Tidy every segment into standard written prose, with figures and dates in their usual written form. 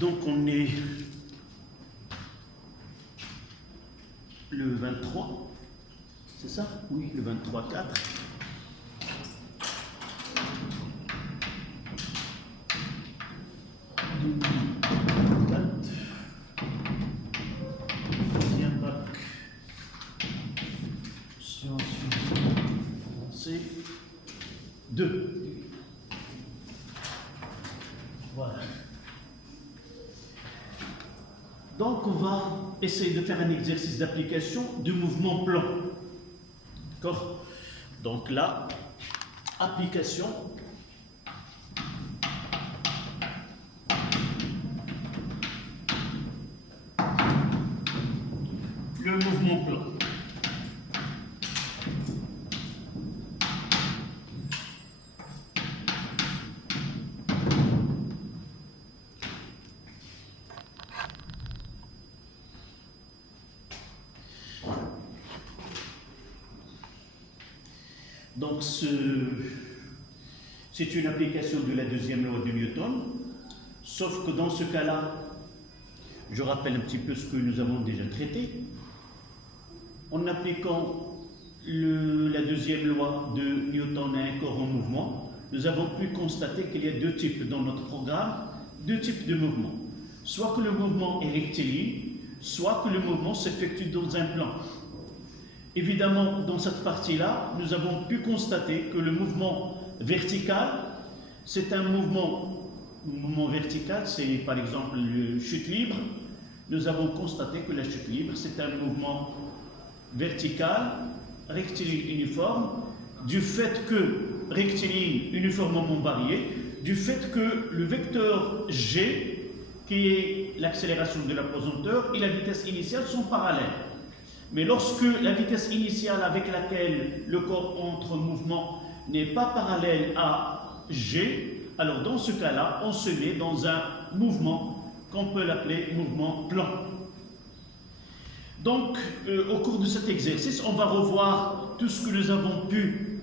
Donc on est le 23, c'est ça? Oui, le 23-4. Deuxième bac, sciences français 2. Voilà. Donc on va essayer de faire un exercice d'application du mouvement plan. D'accord? Donc là, application. Le mouvement plan. Donc c'est une application de la deuxième loi de Newton, sauf que dans ce cas-là, je rappelle un petit peu ce que nous avons déjà traité. En appliquant la deuxième loi de Newton à un corps en mouvement, nous avons pu constater qu'il y a deux types dans notre programme, deux types de mouvements. Soit que le mouvement est rectiligne, soit que le mouvement s'effectue dans un plan. Évidemment, dans cette partie-là, nous avons pu constater que le mouvement vertical, c'est un mouvement vertical, c'est par exemple la chute libre. Nous avons constaté que la chute libre, c'est un mouvement vertical, rectiligne uniforme, du fait que, rectiligne uniformément varié, du fait que le vecteur G, qui est l'accélération de l'apesanteur, et la vitesse initiale sont parallèles. Mais lorsque la vitesse initiale avec laquelle le corps entre en mouvement n'est pas parallèle à G, alors dans ce cas-là, on se met dans un mouvement qu'on peut l'appeler mouvement plan. Donc, au cours de cet exercice, on va revoir tout ce que nous avons pu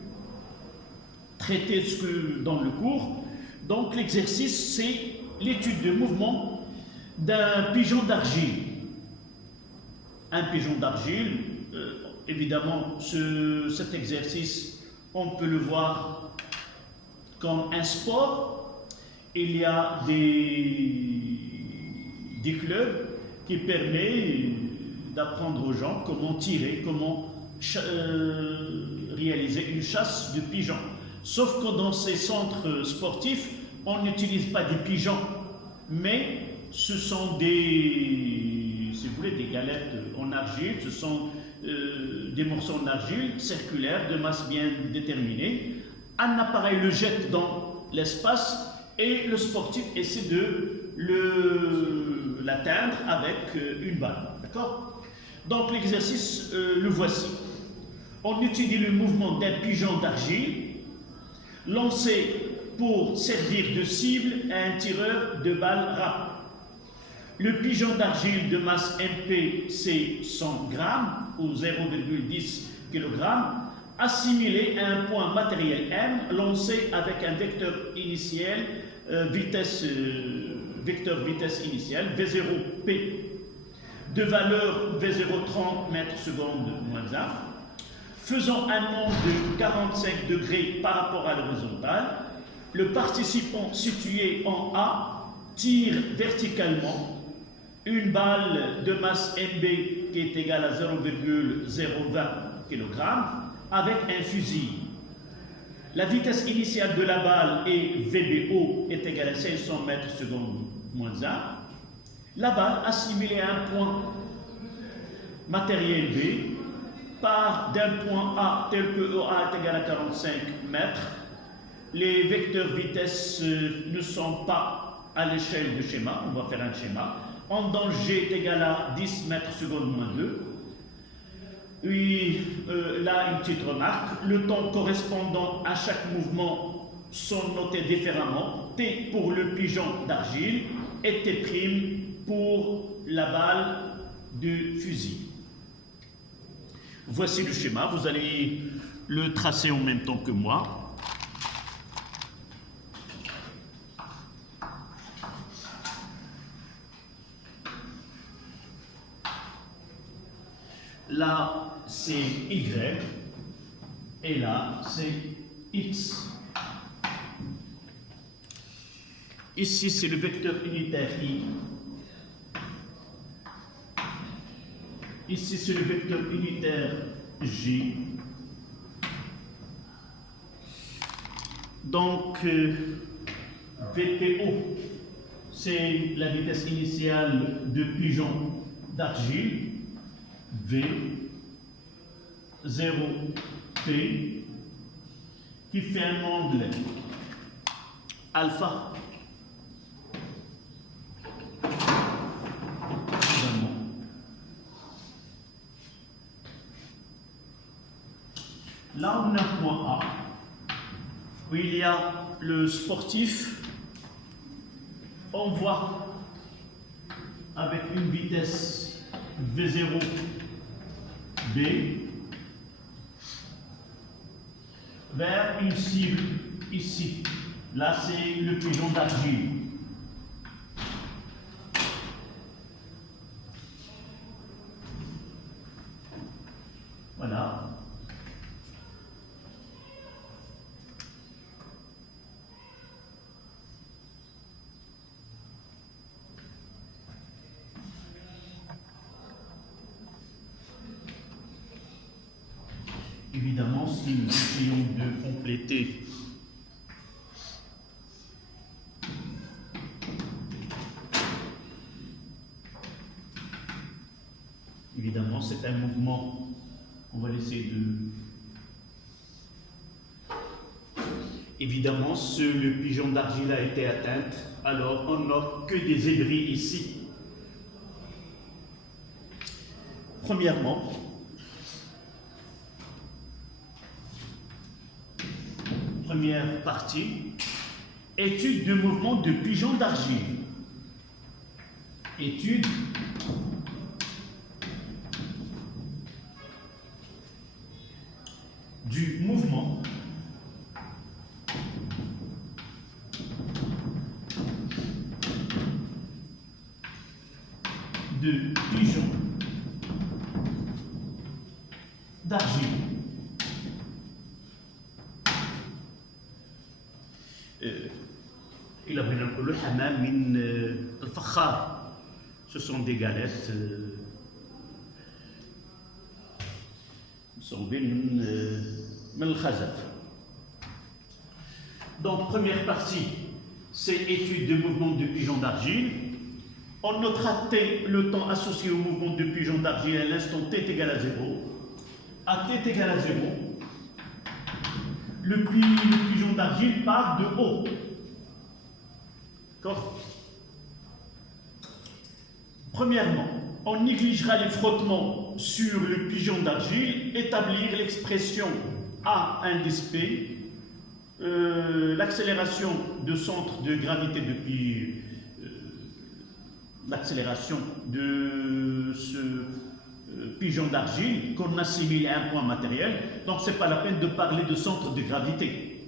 traiter dans le cours. Donc, l'exercice, c'est l'étude du mouvement d'un pigeon d'argile. Un pigeon d'argile, évidemment, cet exercice, on peut le voir comme un sport. Il y a des clubs qui permettent d'apprendre aux gens comment tirer, comment réaliser une chasse de pigeons. Sauf que dans ces centres sportifs, on n'utilise pas des pigeons, mais ce sont si vous voulez, des galettes en argile, ce sont des morceaux en argile circulaires de masse bien déterminée. Un appareil le jette dans l'espace et le sportif essaie de l'atteindre avec une balle. D'accord? Donc l'exercice, le voici. On étudie le mouvement d'un pigeon d'argile lancé pour servir de cible à un tireur de balles rapide. Le pigeon d'argile de masse MP, c'est 100 grammes ou 0,10 kg, assimilé à un point matériel M, lancé avec un vecteur initial, vecteur vitesse initiale, V0P, de valeur V0 30 mètres secondes moins 1, faisant un angle de 45 degrés par rapport à l'horizontale. Le participant situé en A tire verticalement une balle de masse MB qui est égale à 0,020 kg avec un fusil. La vitesse initiale de la balle est VBO est égale à 500 mètres secondes moins 1. La balle assimilée à un point matériel B part d'un point A tel que EA est égal à 45 mètres. Les vecteurs vitesse ne sont pas à l'échelle du schéma, on va faire un schéma. Onde G est égal à 10 mètres secondes moins 2. Puis là, une petite remarque, le temps correspondant à chaque mouvement sont notés différemment. T pour le pigeon d'argile et T' pour la balle du fusil. Voici le schéma, vous allez le tracer en même temps que moi. là c'est Y, et là c'est X. Ici c'est le vecteur unitaire I. Ici c'est le vecteur unitaire J. Donc VPO, c'est la vitesse initiale de pigeon d'argile, V, 0, P, qui fait un angle alpha. Là, on a un point A, où il y a le sportif. On voit avec une vitesse V0, B, vers une cible ici. Là, c'est le pigeon d'argile. Voilà. Évidemment, si nous essayons de compléter évidemment, c'est un mouvement, on va laisser de... Évidemment, le pigeon d'argile a été atteint, alors on n'a que des débris ici. Premièrement, première partie, étude de mouvement de pigeon d'argile. Étude du mouvement de pigeon d'argile. Il a le hamam min al-fakhar. Ce sont des galettes donc première partie, c'est étude de mouvement de pigeon d'argile. On notera T, le temps associé au mouvement de pigeon d'argile à l'instant T est égal à 0. À T est égal à 0, le pigeon d'argile part de haut. D'accord? Premièrement, on négligera les frottements sur le pigeon d'argile, établir l'expression A indice P, l'accélération de centre de gravité depuis l'accélération de ce pigeon d'argile qu'on assimile à un point matériel. Donc ce n'est pas la peine de parler de centre de gravité.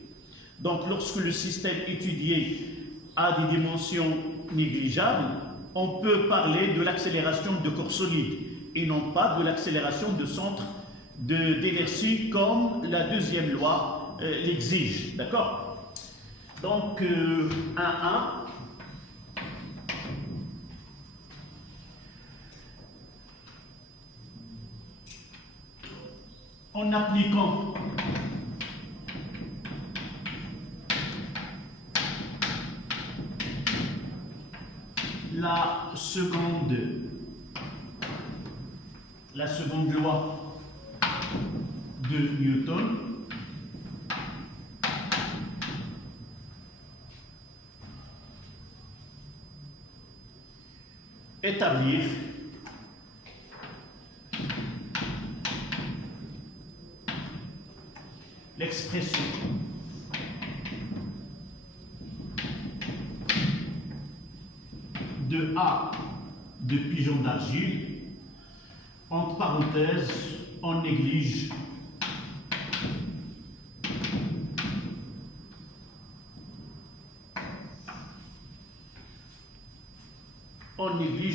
Donc lorsque le système étudié a des dimensions négligeables, on peut parler de l'accélération de corps solide et non pas de l'accélération de centre d'inertie comme la deuxième loi l'exige. D'accord? Donc 1-1. En appliquant la seconde loi de Newton, établir l'expression de A de pigeon d'argile, entre parenthèses, on néglige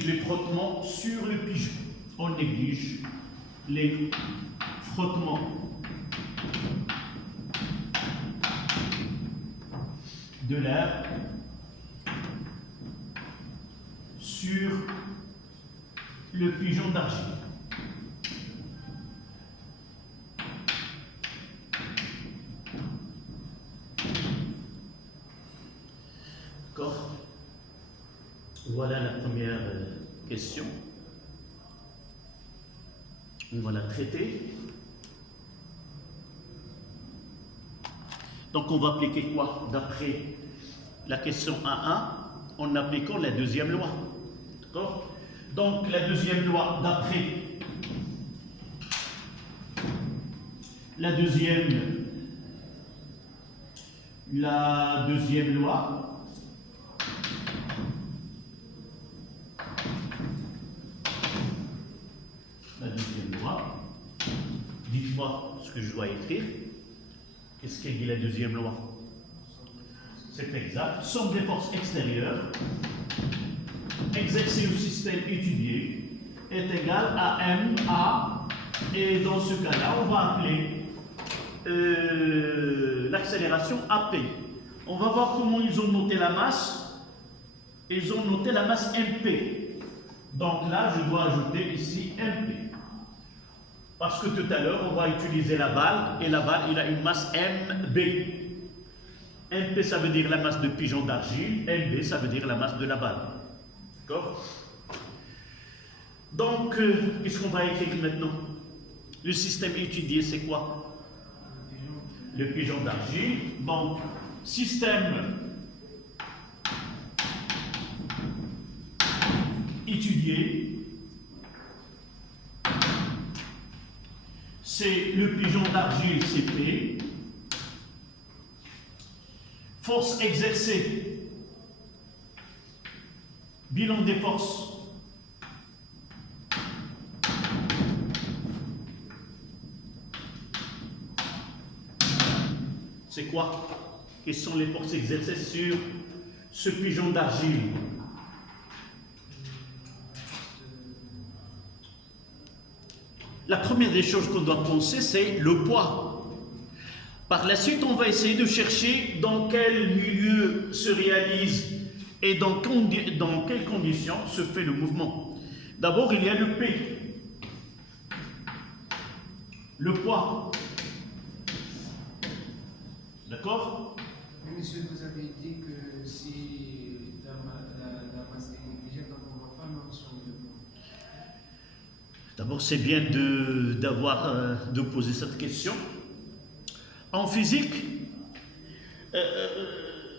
les frottements sur le pigeon. On néglige les frottements de l'air sur le pigeon d'argile. D'accord? Voilà la première question. On va la traiter. Donc on va appliquer quoi? D'après la question 1.1, en appliquant la deuxième loi. D'accord? Donc la deuxième loi, d'après la deuxième loi, dites-moi ce que je dois écrire. Qu'est-ce qu'elle dit la deuxième loi? C'est exact. Somme des forces extérieures exercée au système étudié est égale à MA, et dans ce cas-là, on va appeler l'accélération AP. On va voir comment ils ont noté la masse. Ils ont noté la masse MP. Donc là, je dois ajouter ici MP. Parce que tout à l'heure, on va utiliser la balle, et la balle, il a une masse MB. MP, ça veut dire la masse de pigeon d'argile, MB, ça veut dire la masse de la balle. D'accord? Donc, qu'est-ce qu'on va écrire maintenant? Le système étudié, c'est quoi? Le pigeon d'argile. Donc, système étudié, c'est le pigeon d'argile CP. Force exercée, bilan des forces. C'est quoi? Quelles sont les forces exercées sur ce pigeon d'argile? La première des choses qu'on doit penser, c'est le poids. Par la suite, on va essayer de chercher dans quel milieu se réalise et dans quelles conditions se fait le mouvement. D'abord, il y a le P, le poids. D'accord? Mais monsieur, vous avez dit que si la masse est négligée, donc on ne va pas mentionner le poids. D'abord, c'est bien de poser cette question. En physique,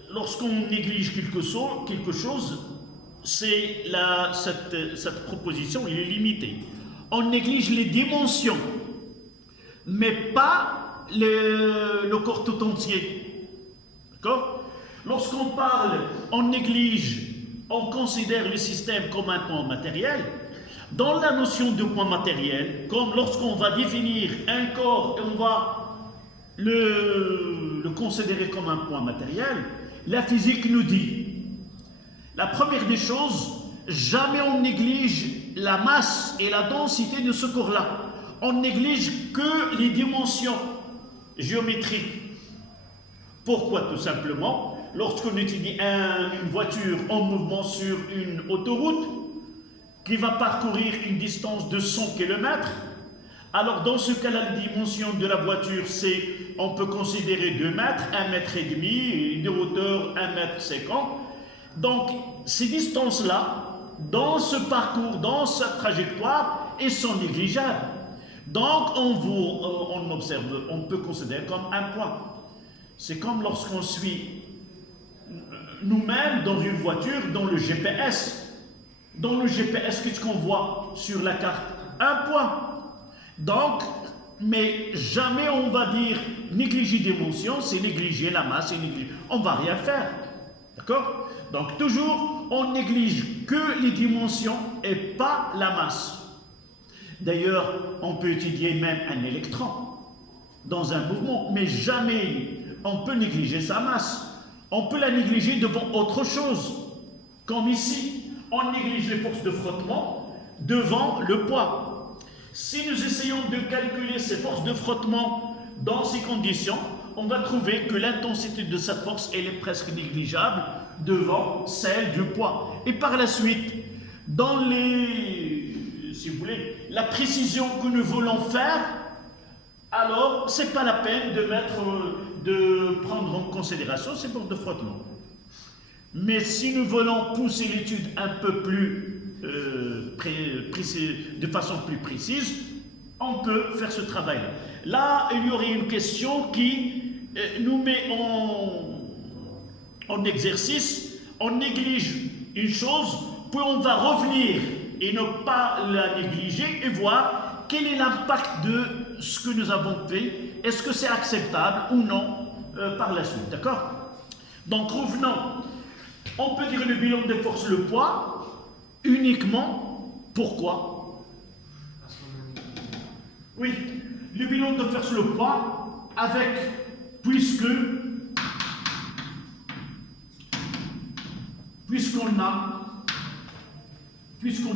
lorsqu'on néglige quelque chose, cette proposition elle est limitée. On néglige les dimensions, mais pas le corps tout entier. D'accord? Lorsqu'on parle, on considère le système comme un point matériel. Dans la notion de point matériel, comme lorsqu'on va définir un corps et on va le considérer comme un point matériel, la physique nous dit, la première des choses, jamais on néglige la masse et la densité de ce corps-là. On néglige que les dimensions géométriques. Pourquoi? Tout simplement, lorsqu'on étudie une voiture en mouvement sur une autoroute qui va parcourir une distance de 100 km, alors dans ce cas-là, la dimension de la voiture, on peut considérer 2 mètres, 1 mètre et demi, de hauteur 1 mètre 50. Donc ces distances-là, dans ce parcours, dans cette trajectoire, elles sont négligeables. Donc on observe, on peut considérer comme un point. C'est comme lorsqu'on suit nous-mêmes dans une voiture, dans le GPS. Dans le GPS, qu'est-ce qu'on voit sur la carte? Un point. Donc, mais jamais on va dire négliger dimension, c'est négliger la masse, on ne va rien faire. D'accord? Donc toujours, on néglige que les dimensions et pas la masse. D'ailleurs, on peut étudier même un électron dans un mouvement, mais jamais on peut négliger sa masse. On peut la négliger devant autre chose. Comme ici, on néglige les forces de frottement devant le poids. Si nous essayons de calculer ces forces de frottement dans ces conditions, on va trouver que l'intensité de cette force, elle est presque négligeable devant celle du poids. Et par la suite, dans si vous voulez, la précision que nous voulons faire, alors c'est pas la peine de prendre en considération ces forces de frottement. Mais si nous voulons pousser l'étude un peu plus de façon plus précise, on peut faire ce travail. Là, il y aurait une question qui nous met en exercice, on néglige une chose, puis on va revenir et ne pas la négliger et voir quel est l'impact de ce que nous avons fait, est-ce que c'est acceptable ou non par la suite, d'accord? Donc revenons, on peut dire le bilan des forces, le poids, uniquement, pourquoi? Oui, le bilan de force, le poids, puisqu'on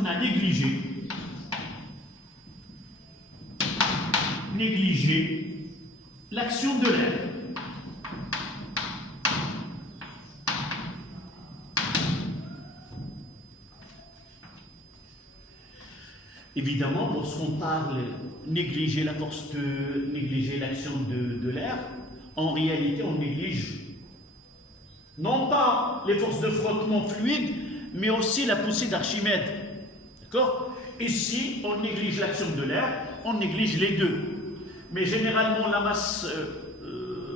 a négligé l'action de l'air. Évidemment, lorsqu'on parle négliger l'action de l'air, en réalité, on néglige non pas les forces de frottement fluide, mais aussi la poussée d'Archimède. D'accord? Ici, on néglige l'action de l'air, on néglige les deux. Mais généralement, la masse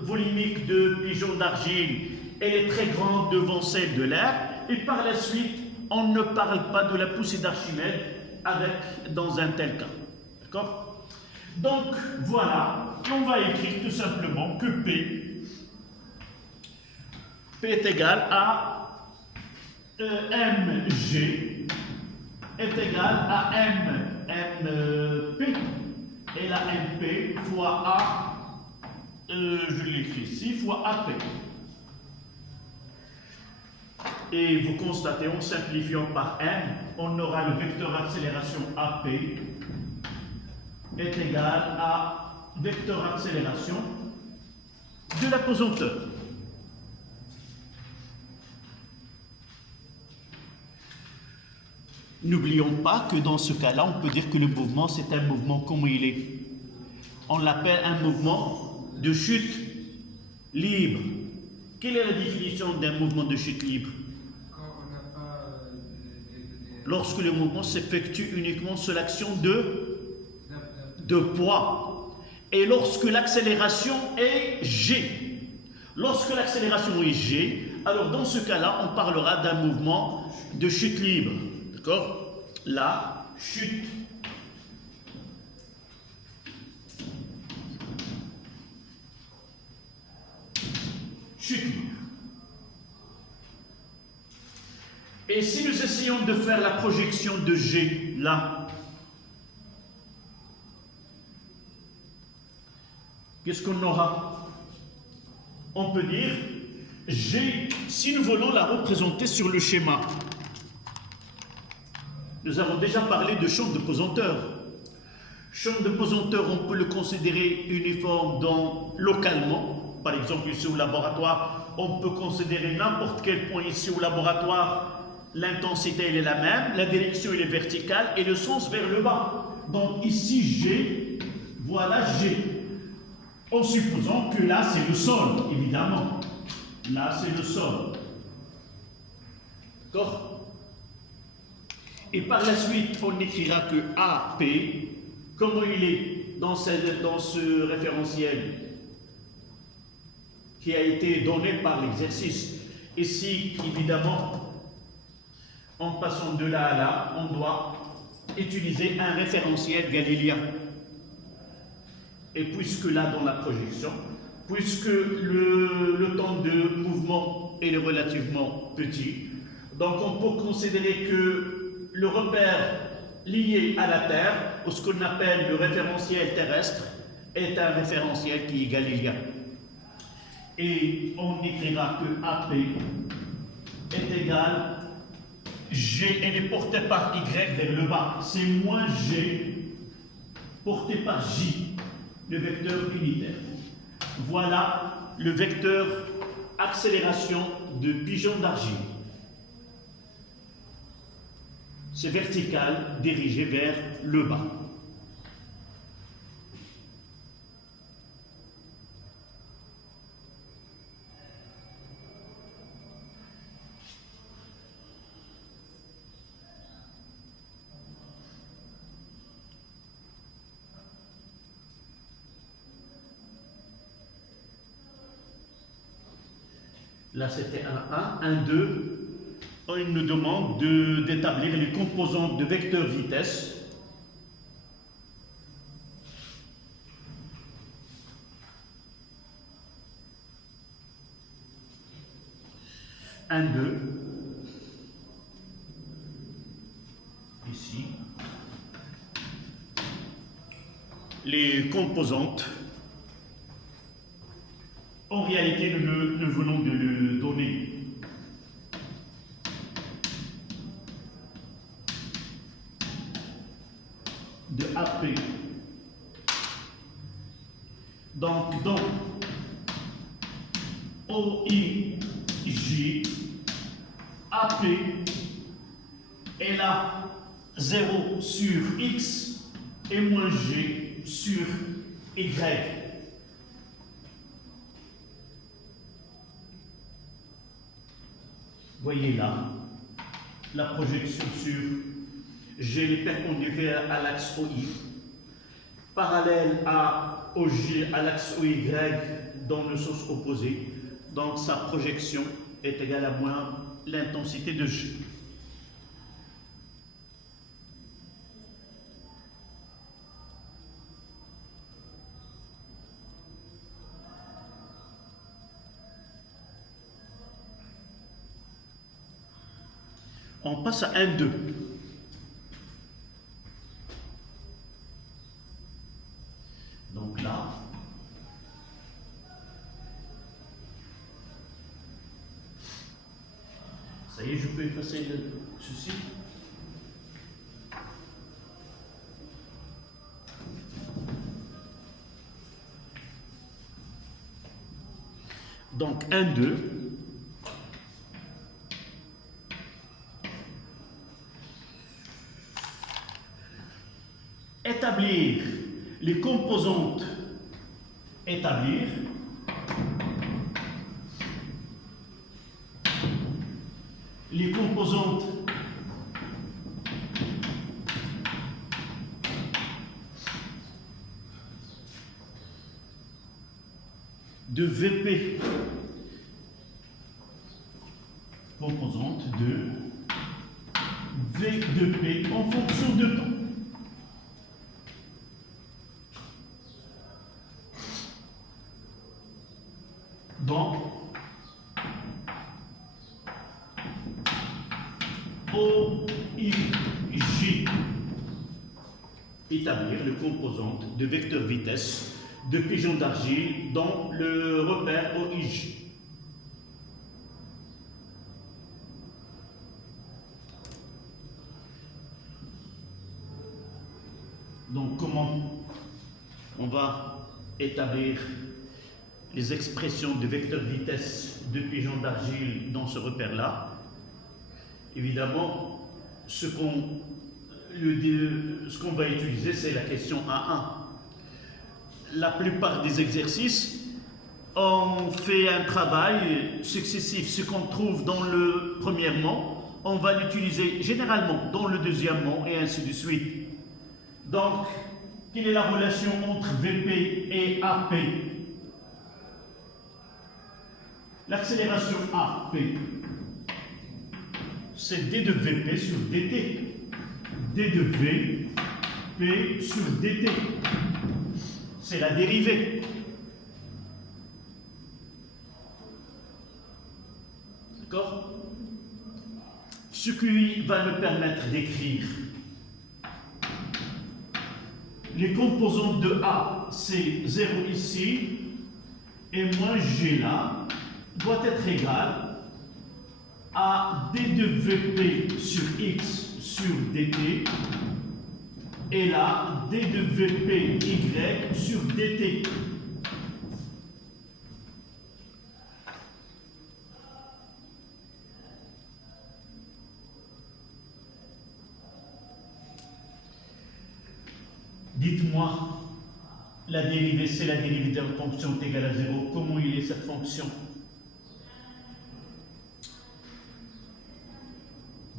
volumique de pigeon d'argile, elle est très grande devant celle de l'air, et par la suite, on ne parle pas de la poussée d'Archimède dans un tel cas. D'accord? Donc, voilà, on va écrire tout simplement que P est égal à mg est égal à mp et la mp fois a, je l'écris ici, fois ap. Et vous constatez, en simplifiant par m, on aura le vecteur accélération ap est égal à vecteur accélération de la pesanteur. N'oublions pas que dans ce cas-là, on peut dire que le mouvement, c'est un mouvement comme il est. On l'appelle un mouvement de chute libre. Quelle est la définition d'un mouvement de chute libre? Quand on n'a pas Lorsque le mouvement s'effectue uniquement sous l'action de poids. Et lorsque l'accélération est g. Lorsque l'accélération est g, alors dans ce cas-là, on parlera d'un mouvement de chute libre. D'accord? La chute. Chute libre. Et si nous essayons de faire la projection de G, là, qu'est-ce qu'on aura? On peut dire G, si nous voulons la représenter sur le schéma. Nous avons déjà parlé de champ de pesanteur. Champ de pesanteur, on peut le considérer uniforme localement. Par exemple, ici au laboratoire, on peut considérer n'importe quel point ici au laboratoire. L'intensité, elle est la même, la direction, elle est verticale et le sens vers le bas. Donc ici, G, voilà G. En supposant que là, c'est le sol, évidemment. Là, c'est le sol. D'accord? Et par la suite, on écrira que AP, comment il est dans ce référentiel qui a été donné par l'exercice. Ici, évidemment, en passant de là à là, on doit utiliser un référentiel galiléen. Et puisque là, dans la projection, puisque le temps de mouvement est relativement petit, donc on peut considérer que le repère lié à la Terre, ou ce qu'on appelle le référentiel terrestre, est un référentiel qui est galiléen. Et on écrira que AP est égal G, elle est portée par Y vers le bas, c'est moins G porté par J, le vecteur unitaire. Voilà le vecteur accélération de pigeon d'argile. C'est vertical, dirigé vers le bas. Là, c'était un 1, un 2. Il nous demande d'établir les composantes de vecteur vitesse. Un 2. Ici. Les composantes. En réalité, nous venons de le donner. De AP. Donc, dans OIJ, AP est là 0 sur X et moins G sur Y. Voyez là la projection sur G perpendiculaire à l'axe OI, parallèle à OG à l'axe OY dans le sens opposé. Donc sa projection est égale à moins l'intensité de G. On passe à 1, 2. Donc là, ça y est, je peux effacer ceci. Donc 1, 2. Établir les composantes, établir les composantes de VP, composante de V de P en fonction de temps. Donc, OIJ, établir les composantes de vecteur vitesse de pigeon d'argile dans le repère OIJ. Donc, comment on va établir les expressions de vecteur vitesse de pigeon d'argile dans ce repère-là? Évidemment, ce qu'on va utiliser, c'est la question A1. La plupart des exercices, on fait un travail successif. Ce qu'on trouve dans le premièrement, on va l'utiliser généralement dans le deuxièmement et ainsi de suite. Donc, quelle est la relation entre VP et AP? L'accélération AP, c'est D de VP sur DT. D de VP sur DT. C'est la dérivée. D'accord? Ce qui va me permettre d'écrire les composantes de A, c'est 0 ici, et moins G là, doit être égal à D de VP sur X sur DT est là d de Vp y sur dt. Dites-moi, la dérivée, c'est la dérivée d'une fonction égale à 0. Comment il est cette fonction?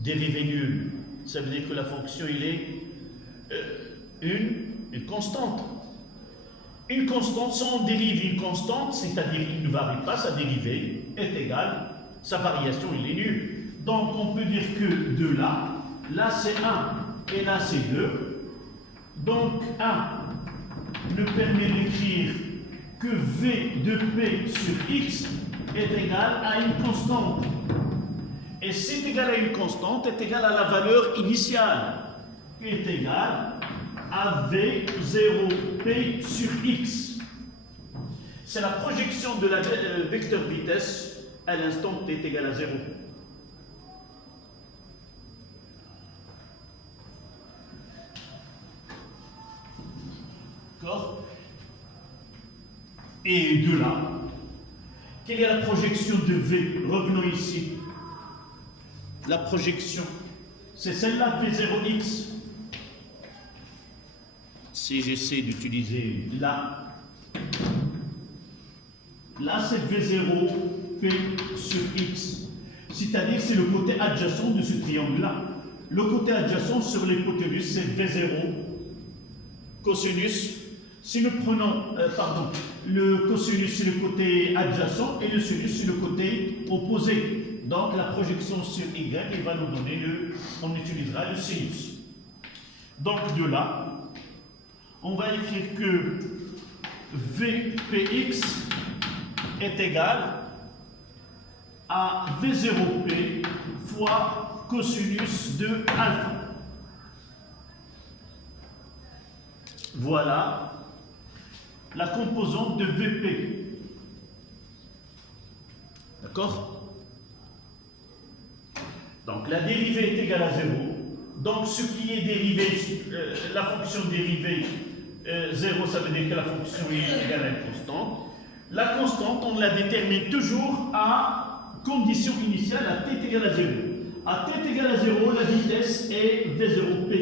Dérivée nulle. Ça veut dire que la fonction, il est une constante. Une constante, si on dérive une constante, c'est-à-dire il ne varie pas, sa dérivée est égale, sa variation, il est nulle. Donc on peut dire que de là c'est 1 et là c'est 2. Donc 1 nous permet d'écrire que V de P sur X est égal à une constante. Et c'est égal à une constante est égal à la valeur initiale, qui est égale à V0P sur X. C'est la projection de la vecteur vitesse à l'instant t est égal à 0. D'accord? Et de là, quelle est la projection de V? Revenons ici. La projection, c'est celle-là, V0x. Si j'essaie d'utiliser là c'est V0P sur X. C'est-à-dire, c'est le côté adjacent de ce triangle-là. Le côté adjacent sur l'hypoténuse, c'est V0 cosinus. Si nous prenons, le cosinus c'est le côté adjacent et le sinus c'est le côté opposé. Donc la projection sur Y, il va nous donner on utilisera le sinus. Donc de là, on va écrire que Vpx est égal à V0p fois cosinus de alpha. Voilà la composante de Vp. D'accord? Donc la dérivée est égale à 0. Donc ce qui est dérivé, la fonction dérivée 0, ça veut dire que la fonction est égale à une constante. La constante, on la détermine toujours à condition initiale à t égale à 0. À t égale à 0, la vitesse est V0p.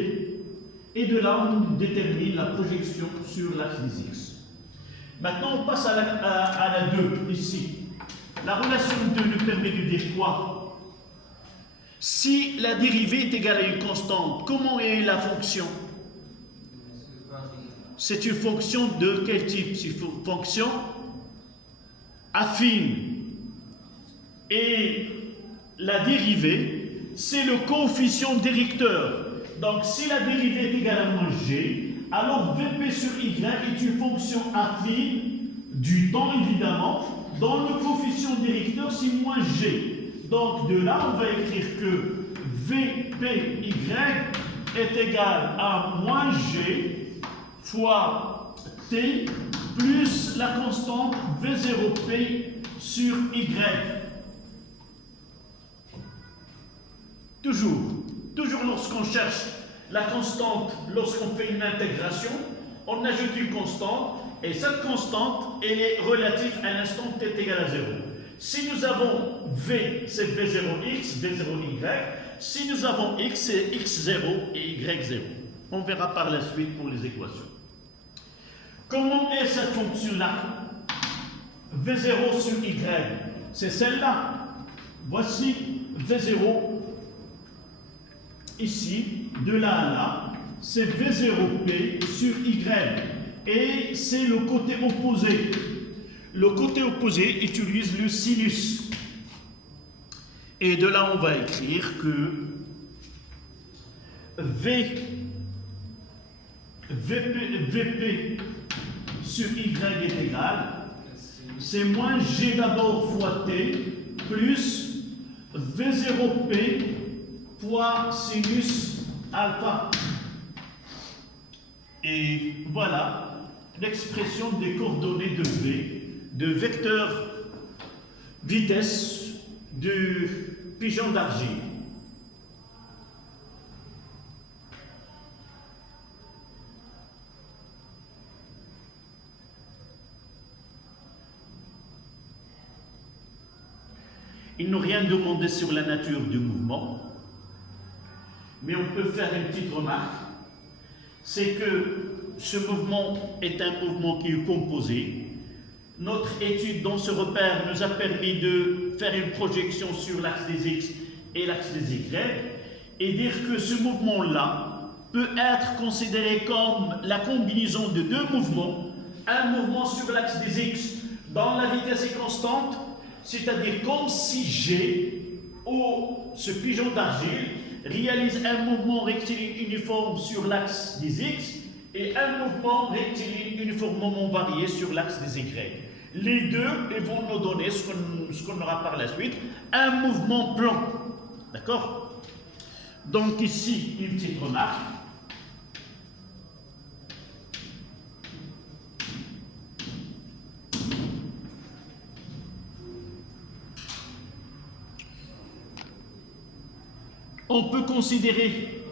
Et de là, on détermine la projection sur l'axe des x. Maintenant, on passe à la 2, ici. La relation 2 nous permet de dire quoi? Si la dérivée est égale à une constante, comment est la fonction? C'est une fonction de quel type? C'est une fonction affine. Et la dérivée, c'est le coefficient directeur. Donc, si la dérivée est égale à moins g, alors Vp sur y est une fonction affine du temps, évidemment, dont le coefficient directeur, c'est moins g. Donc, de là, on va écrire que Vpy est égal à moins g fois t plus la constante V0p sur y. Toujours lorsqu'on cherche la constante, lorsqu'on fait une intégration, on ajoute une constante, et cette constante, elle est relative à l'instant t est égal à 0. Si nous avons v, c'est v0x, v0y. Si nous avons x, c'est x0 et y0. On verra par la suite pour les équations. Comment est cette fonction-là? v0 sur y, c'est celle-là. Voici v0 ici, de là à là, c'est V0p sur Y. Et c'est le côté opposé. Le côté opposé utilise le sinus. Et de là, on va écrire que Vp sur Y est égal, c'est moins G d'abord fois T, plus V0p fois sinus alpha. Et voilà l'expression des coordonnées de V, de vecteur vitesse du pigeon d'argile. Ils n'ont rien demandé sur la nature du mouvement, mais on peut faire une petite remarque, c'est que ce mouvement est un mouvement qui est composé. Notre étude dans ce repère nous a permis de faire une projection sur l'axe des X et l'axe des Y, et dire que ce mouvement-là peut être considéré comme la combinaison de deux mouvements, un mouvement sur l'axe des X dans la vitesse est constante, c'est-à-dire comme si G, ce pigeon d'argile, réalise un mouvement rectiligne uniforme sur l'axe des X et un mouvement rectiligne uniformément varié sur l'axe des Y. Les deux ils vont nous donner ce qu'on aura par la suite, un mouvement plan. D'accord? Donc ici, une petite remarque. On peut considérer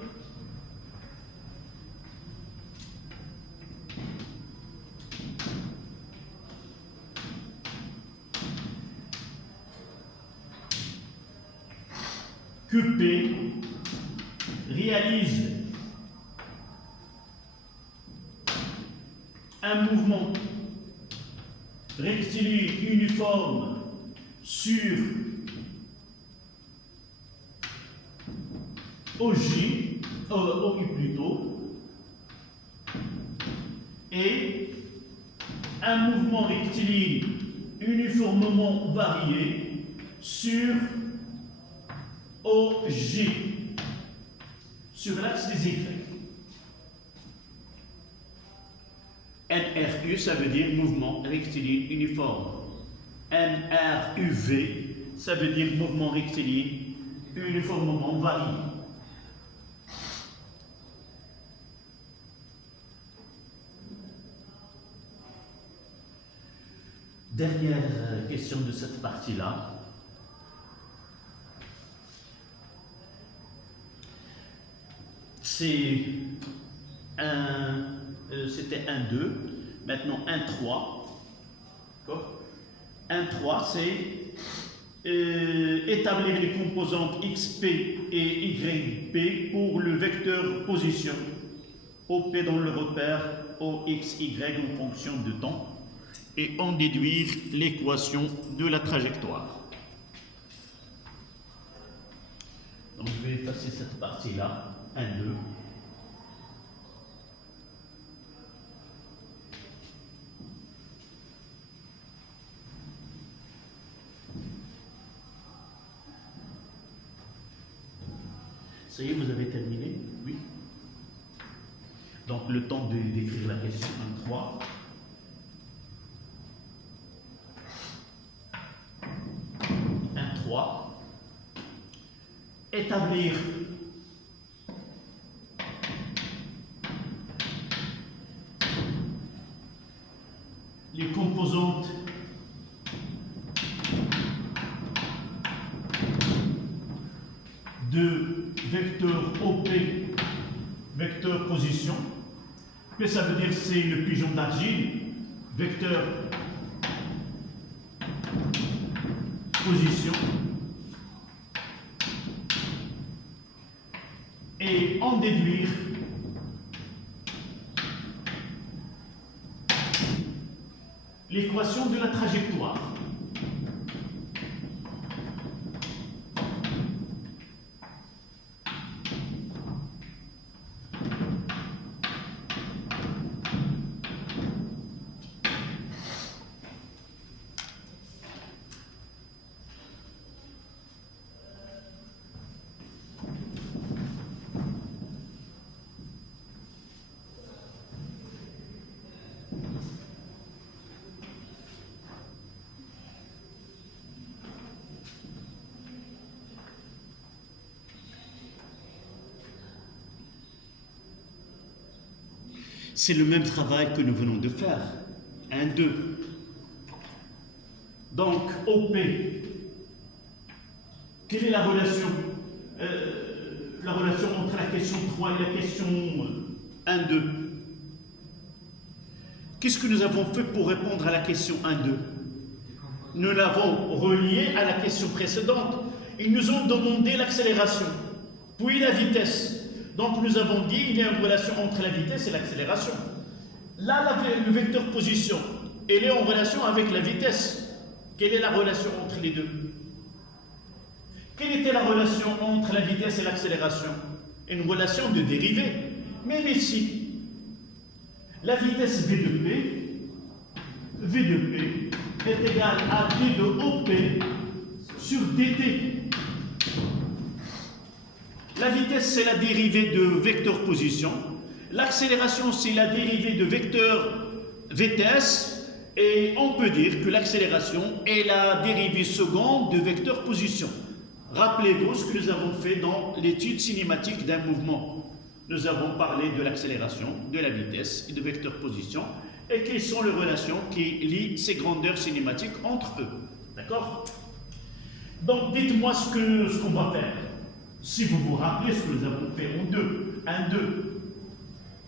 que P réalise un mouvement rectiligne uniforme sur OU plutôt, et un mouvement rectiligne uniformément varié sur OG, sur l'axe des Y. NRU, ça veut dire mouvement rectiligne uniforme. NRUV, ça veut dire mouvement rectiligne uniformément varié. Dernière question de cette partie-là. C'était 1,2, maintenant 1,3. 1,3, c'est établir les composantes XP et YP pour le vecteur position OP dans le repère OXY en fonction de temps et en déduire l'équation de la trajectoire. Donc je vais effacer cette partie-là, 1, 2. Ça y est, vous avez terminé? Oui. Donc le temps d'écrire la question, 1, 3. Établir les composantes de vecteur OP, vecteur position. P, ça veut dire c'est le pigeon d'argile, vecteur position. Et en déduire l'équation de la trajectoire. C'est le même travail que nous venons de faire. 1, 2. Donc, OP, quelle est la relation entre la question 3 et la question 1, 2? Qu'est-ce que nous avons fait pour répondre à la question 1, 2? nous l'avons relié à la question précédente. Ils nous ont demandé l'accélération, puis la vitesse. Donc nous avons dit qu'il y a une relation entre la vitesse et l'accélération. Là, le vecteur position, elle est en relation avec la vitesse. Quelle est la relation entre les deux? Quelle était la relation entre la vitesse et l'accélération? Une relation de dérivée. Même ici, la vitesse V de P est égale à d de OP sur dt. La vitesse, c'est la dérivée de vecteur position. L'accélération, c'est la dérivée de vecteur vitesse. Et on peut dire que l'accélération est la dérivée seconde de vecteur position. Rappelez-vous ce que nous avons fait dans l'étude cinématique d'un mouvement. Nous avons parlé de l'accélération, de la vitesse et de vecteur position, et quelles sont les relations qui lient ces grandeurs cinématiques entre eux. D'accord? Donc dites-moi ce qu'on va faire. Si vous vous rappelez ce que nous avons fait en 2, 1, 2,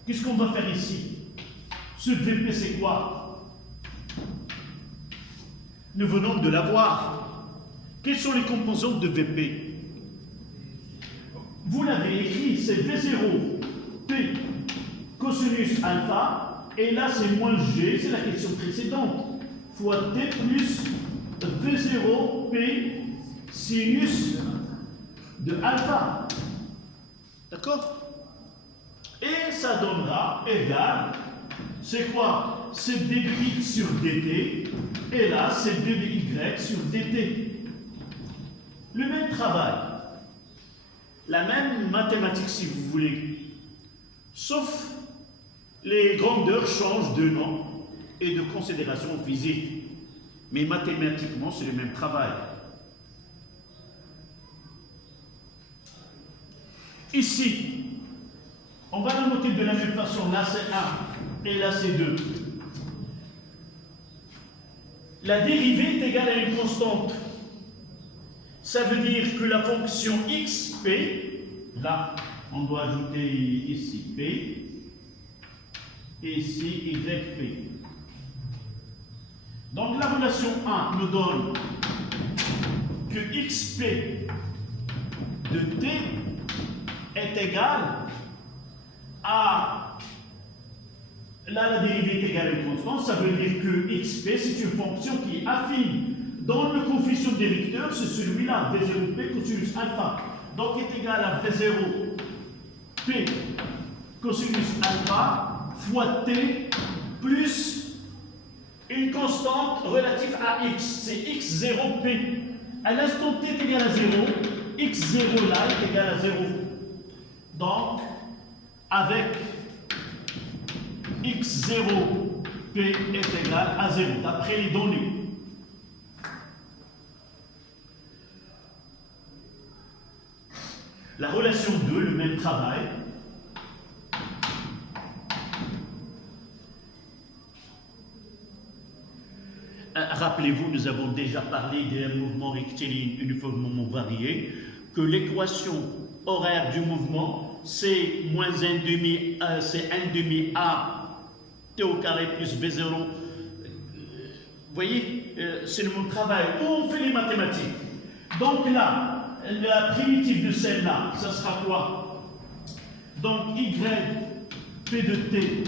qu'est-ce qu'on va faire ici? Ce VP, c'est quoi? Nous venons de l'avoir. Quelles sont les composantes de VP? Vous l'avez écrit, c'est V0, P, cosinus alpha, et là c'est moins G, c'est la question précédente, fois T plus V0, P, sinus de alpha. D'accord? Et ça donnera égal, c'est quoi? C'est d de x sur dt, et là c'est d de y sur dt. Le même travail, la même mathématique si vous voulez, sauf les grandeurs changent de nom et de considération physique. Mais mathématiquement, c'est le même travail. Ici, on va le noter de la même façon. Là, c'est 1 et là, c'est 2. La dérivée est égale à une constante. Ça veut dire que la fonction xp, là, on doit ajouter ici p, et ici yp. Donc la relation 1 nous donne que xp de t est égal à, là la dérivée est égale à une constante, ça veut dire que xp c'est une fonction qui est affine dans le coefficient des vecteurs, c'est celui-là, v0p cosinus alpha, donc est égal à v0 p cosinus alpha fois t plus une constante relative à x, c'est x0p. À l'instant t est égal à 0, x0 là est égal à 0. Donc, avec x0p est égal à 0, d'après les données. La relation 2, le même travail. Rappelez-vous, nous avons déjà parlé d'un mouvement rectiligne uniformément varié, que l'équation horaire du mouvement, c'est moins 1 demi, c'est 1 demi A t au carré plus V0. Vous voyez, c'est le même travail. Où on fait les mathématiques. Donc là, la primitive de celle-là, ça sera quoi? Donc y p de t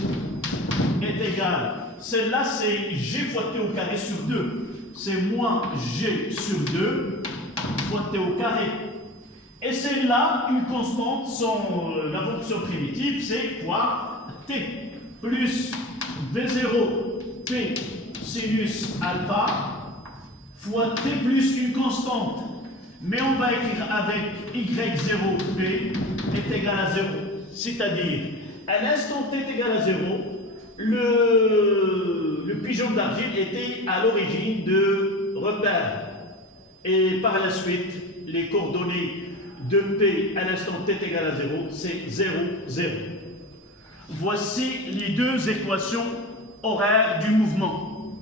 est égal. Celle-là, c'est g fois t au carré sur 2. C'est moins g sur 2 fois t au carré. Et celle-là, une constante, la fonction primitive, c'est quoi? T plus V0 p sinus alpha fois t plus une constante. Mais on va écrire avec y0p est égal à 0. C'est-à-dire, à l'instant t est égal à 0, le pigeon d'argile était à l'origine de repères. Et par la suite, les coordonnées de P à l'instant t est égal à 0, c'est 0, 0. Voici les deux équations horaires du mouvement.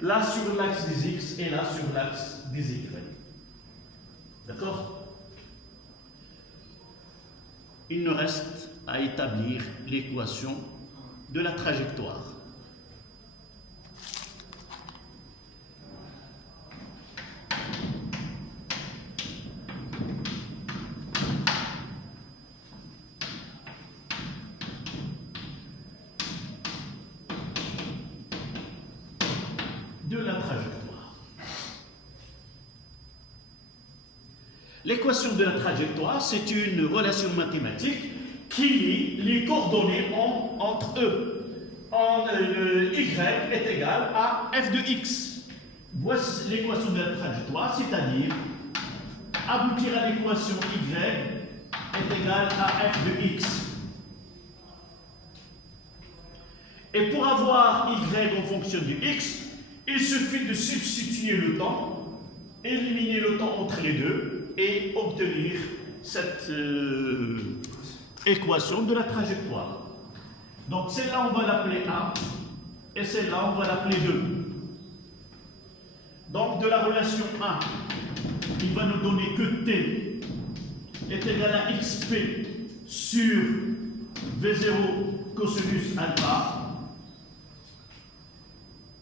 Là sur l'axe des x et là sur l'axe des y. D'accord? Il nous reste à établir l'équation de la trajectoire. L'équation de la trajectoire, c'est une relation mathématique qui lie les coordonnées entre eux. Y est égal à f de x. Voici l'équation de la trajectoire, c'est-à-dire aboutir à l'équation y est égal à f de x. Et pour avoir y en fonction du x, il suffit de substituer le temps, éliminer le temps entre les deux et obtenir cette équation de la trajectoire. Donc celle-là, on va l'appeler 1 et celle-là, on va l'appeler 2. Donc de la relation 1, il va nous donner que t est égal à xp sur v0 cosinus alpha.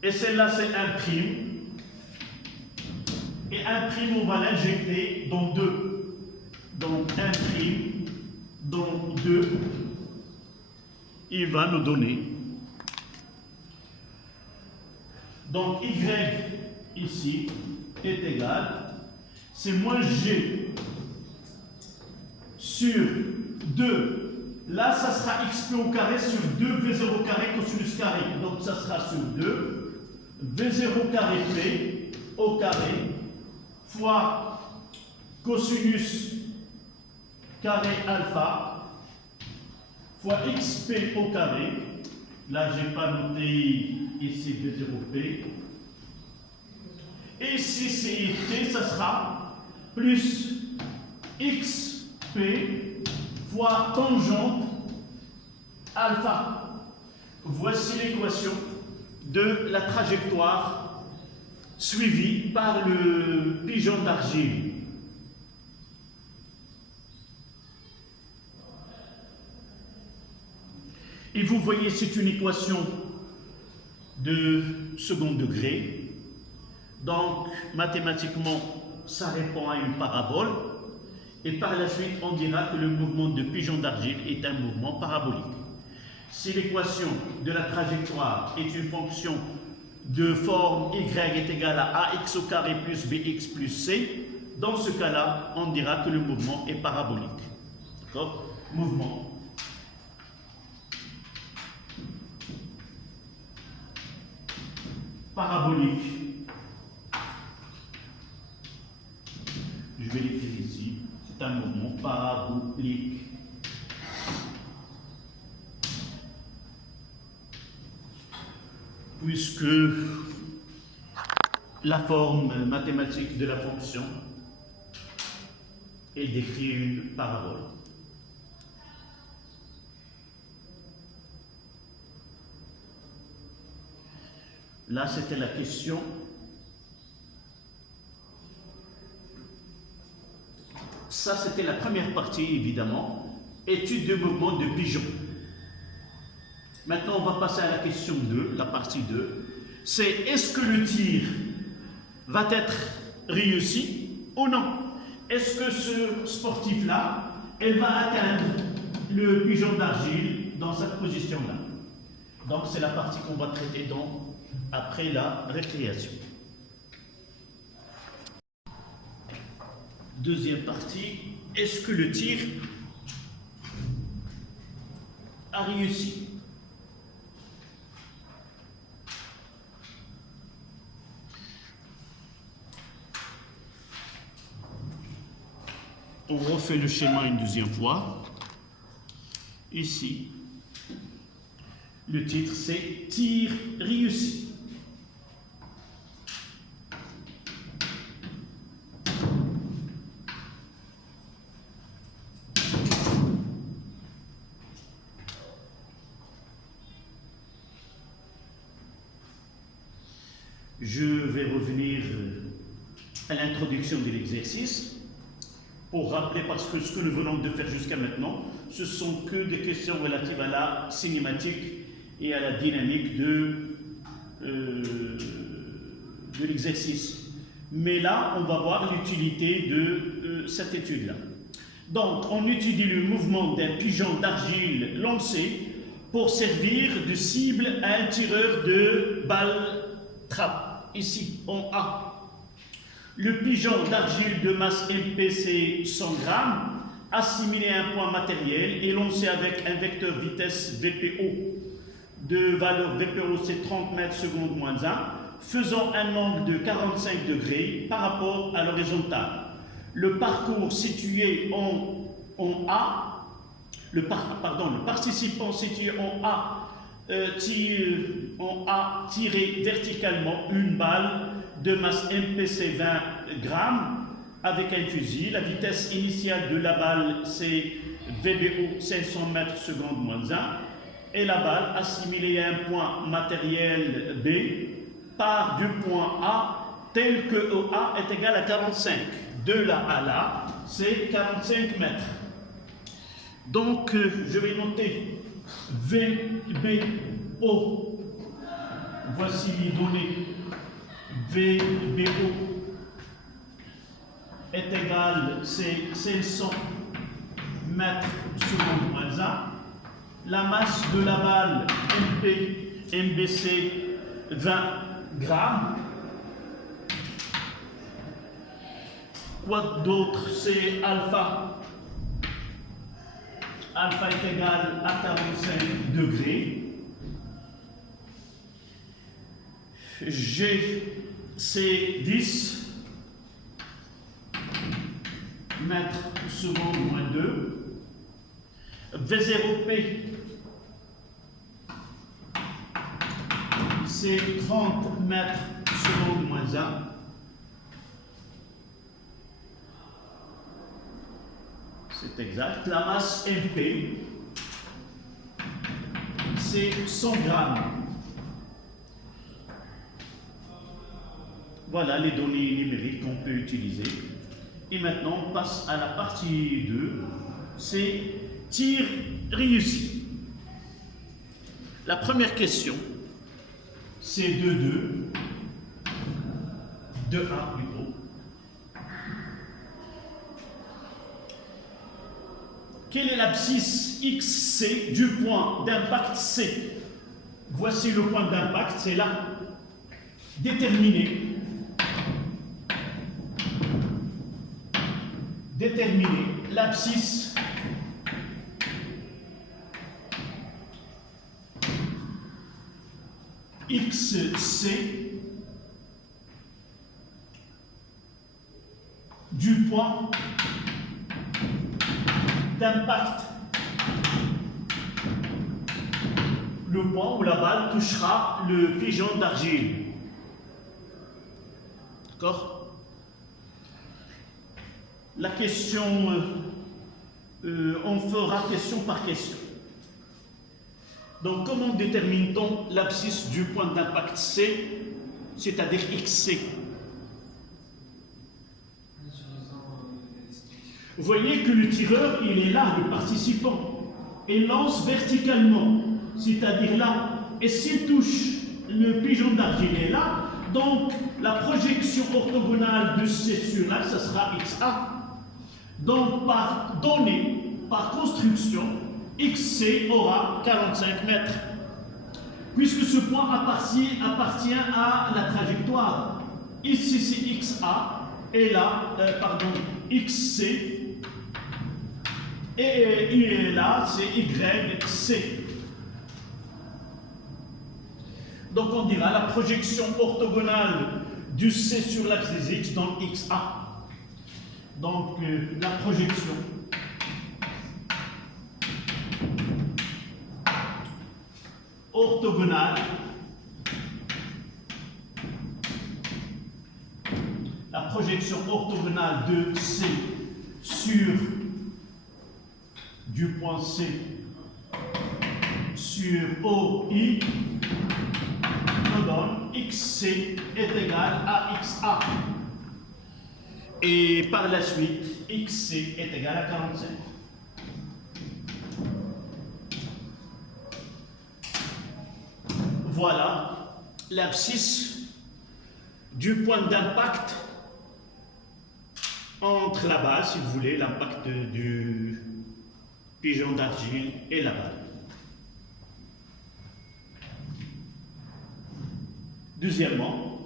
Et celle-là, c'est 1 prime. Et 1 prime, on va l'injecter dans 2. Donc 1 prime dans 2, il va nous donner. Donc y ici est égal, c'est moins g sur 2. Là, ça sera xp au carré sur 2 v0 carré cosinus carré. Donc ça sera sur 2 v0 carré p au carré fois cosinus carré alpha fois xp au carré. Là, je n'ai pas noté ici v0p. Et ici, c'est t, ça sera plus xp fois tangente alpha. Voici l'équation de la trajectoire suivie par le pigeon d'argile. Et vous voyez, c'est une équation de second degré. Donc, mathématiquement, ça répond à une parabole. Et par la suite, on dira que le mouvement de pigeon d'argile est un mouvement parabolique. Si l'équation de la trajectoire est une fonction de forme y est égale à ax au carré plus bx plus c, dans ce cas-là, on dira que le mouvement est parabolique. D'accord? Mouvement parabolique. Je vais l'écrire ici. C'est un mouvement parabolique. Puisque la forme mathématique de la fonction est décrire une parabole. Là, c'était la question. Ça, c'était la première partie, évidemment. Étude de mouvement de pigeon. Maintenant, on va passer à la question 2, la partie 2. C'est est-ce que le tir va être réussi ou non? Est-ce que ce sportif-là, elle va atteindre le pigeon d'argile dans cette position-là? Donc, c'est la partie qu'on va traiter après la récréation. Deuxième partie, est-ce que le tir a réussi? On refait le schéma une deuxième fois. Ici, le titre c'est tir réussi. Je vais revenir à l'introduction de l'exercice pour rappeler, parce que ce que nous venons de faire jusqu'à maintenant, ce sont que des questions relatives à la cinématique et à la dynamique de l'exercice. Mais là, on va voir l'utilité de cette étude-là. Donc, on étudie le mouvement d'un pigeon d'argile lancé pour servir de cible à un tireur de balle trappe. Ici, en A. Le pigeon d'argile de masse MPC 100 grammes, assimilé à un point matériel et lancé avec un vecteur vitesse VPO de valeur VPO c'est 30 mètres secondes moins 1, faisant un angle de 45 degrés par rapport à l'horizontale. Le parcours situé en A, le participant situé en A tiré verticalement une balle de masse MPC 20 grammes avec un fusil. La vitesse initiale de la balle c'est VBO 500 mètres secondes moins 1 et la balle assimilée à un point matériel B part du point A tel que OA est égal à 45. De là à là, c'est 45 mètres. Donc, je vais noter VBO. Voici les données. VBO est égal, c'est 500 mètres secondes moins 1. La masse de la balle MBC 20 grammes. Quoi d'autre? C'est alpha. Alpha est égal à 45 degrés. G, c'est 10 mètres secondes moins 2. V0P, c'est 30 mètres secondes moins 1. C'est exact. La masse MP, c'est 100 grammes. Voilà les données numériques qu'on peut utiliser. Et maintenant, on passe à la partie 2. C'est tir réussi. La première question, c'est 2-2. 2-1 plutôt. Quelle est l'abscisse XC du point d'impact C? Voici le point d'impact, c'est là. Déterminer l'abscisse XC du point d'impact, le point où la balle touchera le pigeon d'argile. D'accord? La question, on fera question par question. Donc, comment détermine-t-on l'abscisse du point d'impact C, c'est-à-dire XC? Vous voyez que le tireur, il est là, le participant, et lance verticalement, c'est-à-dire là. Et s'il touche le pigeon d'argile est là, donc la projection orthogonale de C sur là, ça sera XA. Donc par donnée, par construction, XC aura 45 mètres. Puisque ce point appartient à la trajectoire. Ici c'est XA, et là, XC. Et là, c'est YC. Donc on dira la projection orthogonale du C sur l'axe des X dans XA. Donc la projection orthogonale de C sur du point C sur OI nous donne XC est égal à XA. Et par la suite, XC est égal à 45. Voilà l'abscisse du point d'impact entre la balle, si vous voulez, l'impact du pigeon d'argile et la balle. Deuxièmement,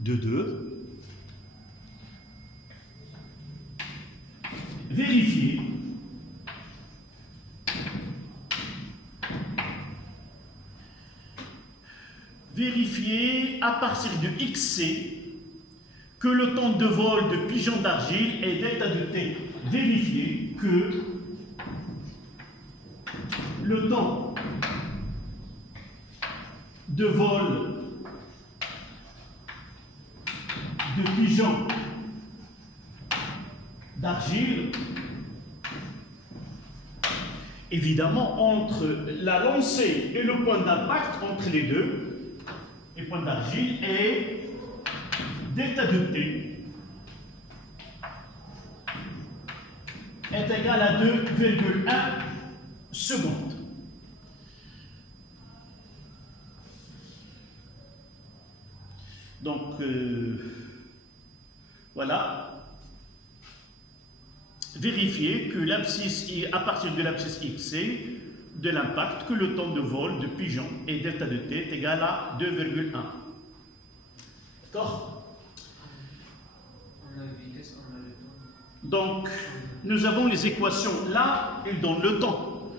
de 2. Vérifier. Vérifier à partir de XC que le temps de vol de pigeon d'argile est delta de T. Vérifier que le temps de vol de pigeon d'argile, évidemment, entre la lancée et le point d'impact, entre les deux, les points d'argile, est delta de T est égal à 2,1 secondes. Donc, voilà. Vérifier que l'abscisse, à partir de l'abscisse XC de l'impact, que le temps de vol de pigeon et delta de T est égal à 2,1. D'accord? On a la vitesse, on a le temps. Donc, nous avons les équations là, ils donnent le temps.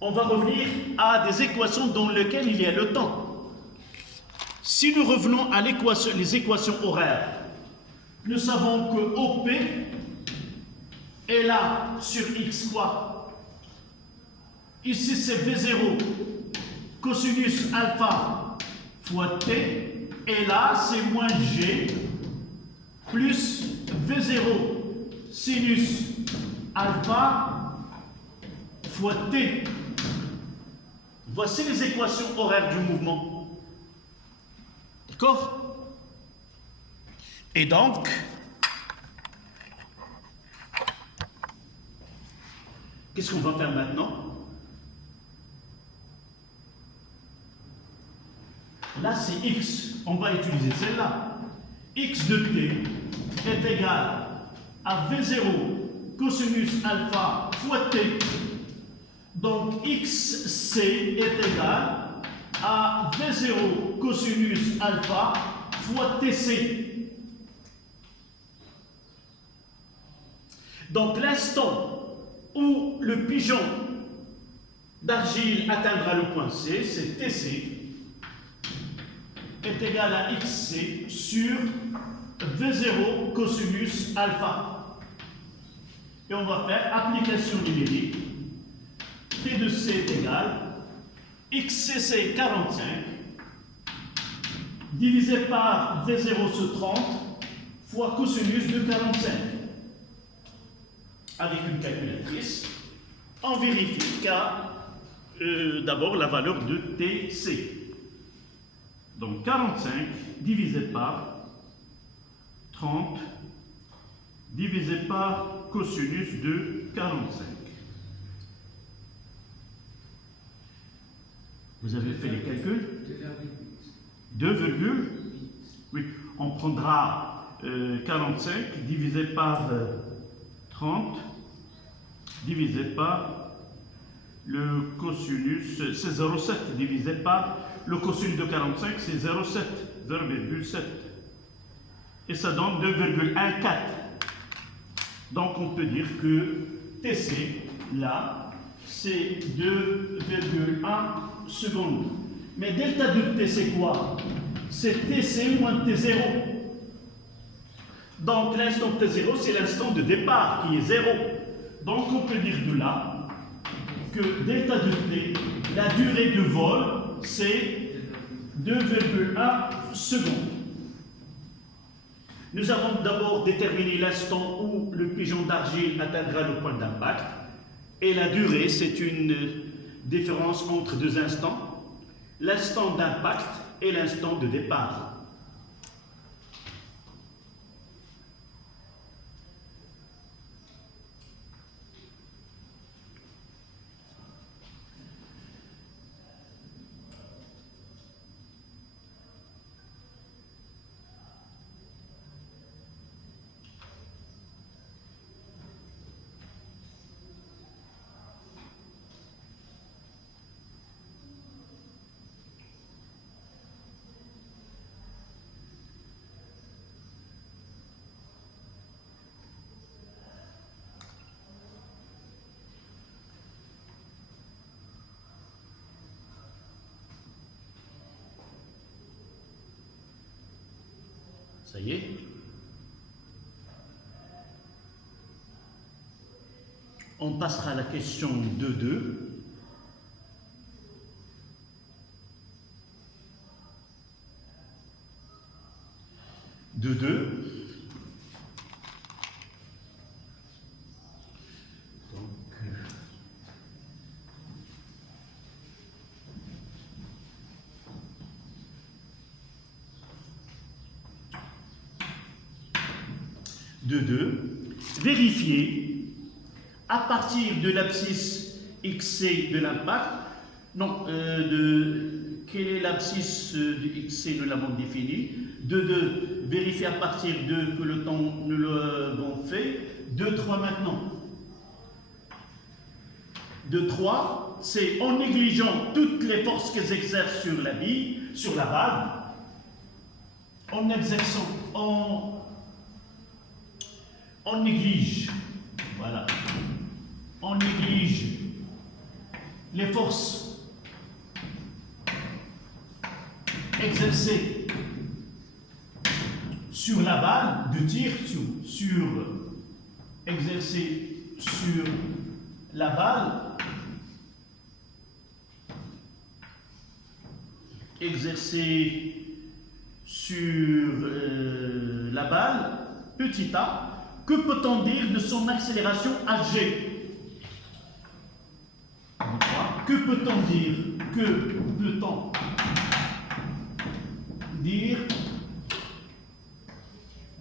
On va revenir à des équations dans lesquelles il y a le temps. Si nous revenons à les équations horaires, nous savons que OP est là sur X quoi? Ici c'est V0 cosinus alpha fois T, et là c'est moins G plus V0 sinus alpha fois T. Voici les équations horaires du mouvement. D'accord? Et donc, qu'est-ce qu'on va faire maintenant? Là, c'est X. On va utiliser celle-là. X de T est égal à V0 cosinus alpha fois T. Donc, XC est égal à V0 cosinus alpha fois TC. Donc, l'instant où le pigeon d'argile atteindra le point C, c'est TC, est égal à XC sur V0 cosinus alpha. Et on va faire application numérique. T de C est égal XCC 45 divisé par V0 sur 30 fois cosinus de 45. Avec une calculatrice, on vérifie d'abord la valeur de TC. Donc 45 divisé par 30 divisé par cosinus de 45. Vous avez fait les calculs? 2,8. Oui, on prendra 45 divisé par 30 divisé par le cosinus, c'est 0,7 divisé par le cosinus de 45, c'est 0,7. Et ça donne 2,14. Donc on peut dire que TC, là, c'est 2,1 secondes. Mais delta de T, c'est quoi? C'est TC moins T0. Donc l'instant T0, c'est l'instant de départ qui est 0. Donc on peut dire de là que delta de T, la durée de vol, c'est 2,1 secondes. Nous avons d'abord déterminé l'instant où le pigeon d'argile atteindra le point d'impact. Et la durée, c'est une différence entre deux instants, l'instant d'impact et l'instant de départ. Ça y est. On passera à la question 2,2. De 2. De 2. Vérifier à partir de l'abscisse XC de l'impact. Non, quelle est l'abscisse de XC, nous l'avons défini. De 2, vérifier à partir de que le temps nous l'avons fait. 2, 3 maintenant. De 3, c'est en négligeant toutes les forces qu'elles exercent sur la bille, sur la balle, en exerçant, on néglige, voilà, on néglige les forces exercées sur la balle de tir, exercée sur la balle, exercée sur la balle, petit a, que peut-on dire de son accélération Hg? Que peut-on dire? Que peut-on dire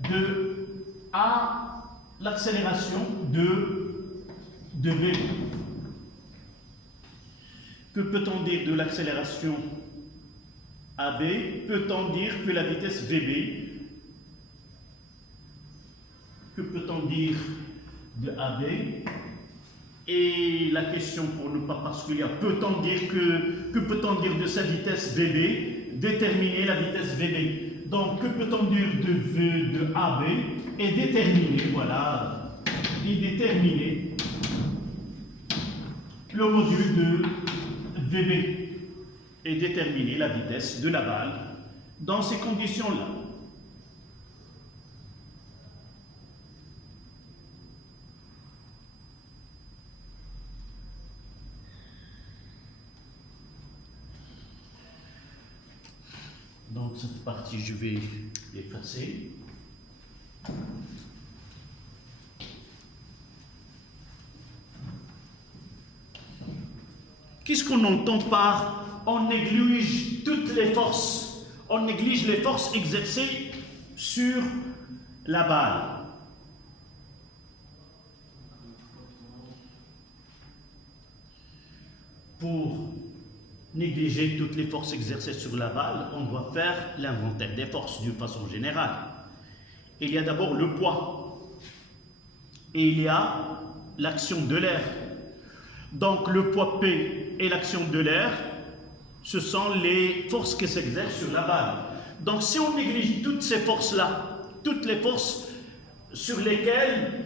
de A, l'accélération de V? Que peut-on dire de l'accélération AB? Peut-on dire que la vitesse VB? Que peut-on dire de AB? Et la question pour ne pas particulière, peut-on dire que peut-on dire de sa vitesse VB? Déterminer la vitesse VB. Donc, que peut-on dire de AB? Et déterminer, voilà, et déterminer le module de VB. Et déterminer la vitesse de la balle dans ces conditions-là. Donc cette partie, je vais l'effacer. Qu'est-ce qu'on entend par on néglige toutes les forces? On néglige les forces exercées sur la balle. Pour négliger toutes les forces exercées sur la balle, on doit faire l'inventaire des forces d'une façon générale. Il y a d'abord le poids et il y a l'action de l'air. Donc le poids P et l'action de l'air, ce sont les forces qui s'exercent sur la balle. Donc si on néglige toutes ces forces-là, toutes les forces sur lesquelles,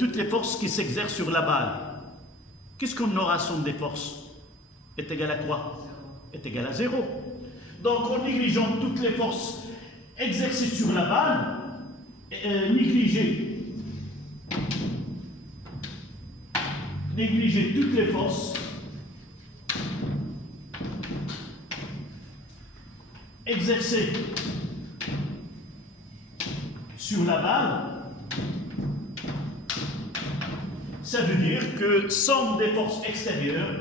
toutes les forces qui s'exercent sur la balle, qu'est-ce qu'on aura somme des forces? Est égal à quoi? Est égal à 0. Donc en négligeant toutes les forces exercées sur la balle, négliger toutes les forces exercées sur la balle, ça veut dire que somme des forces extérieures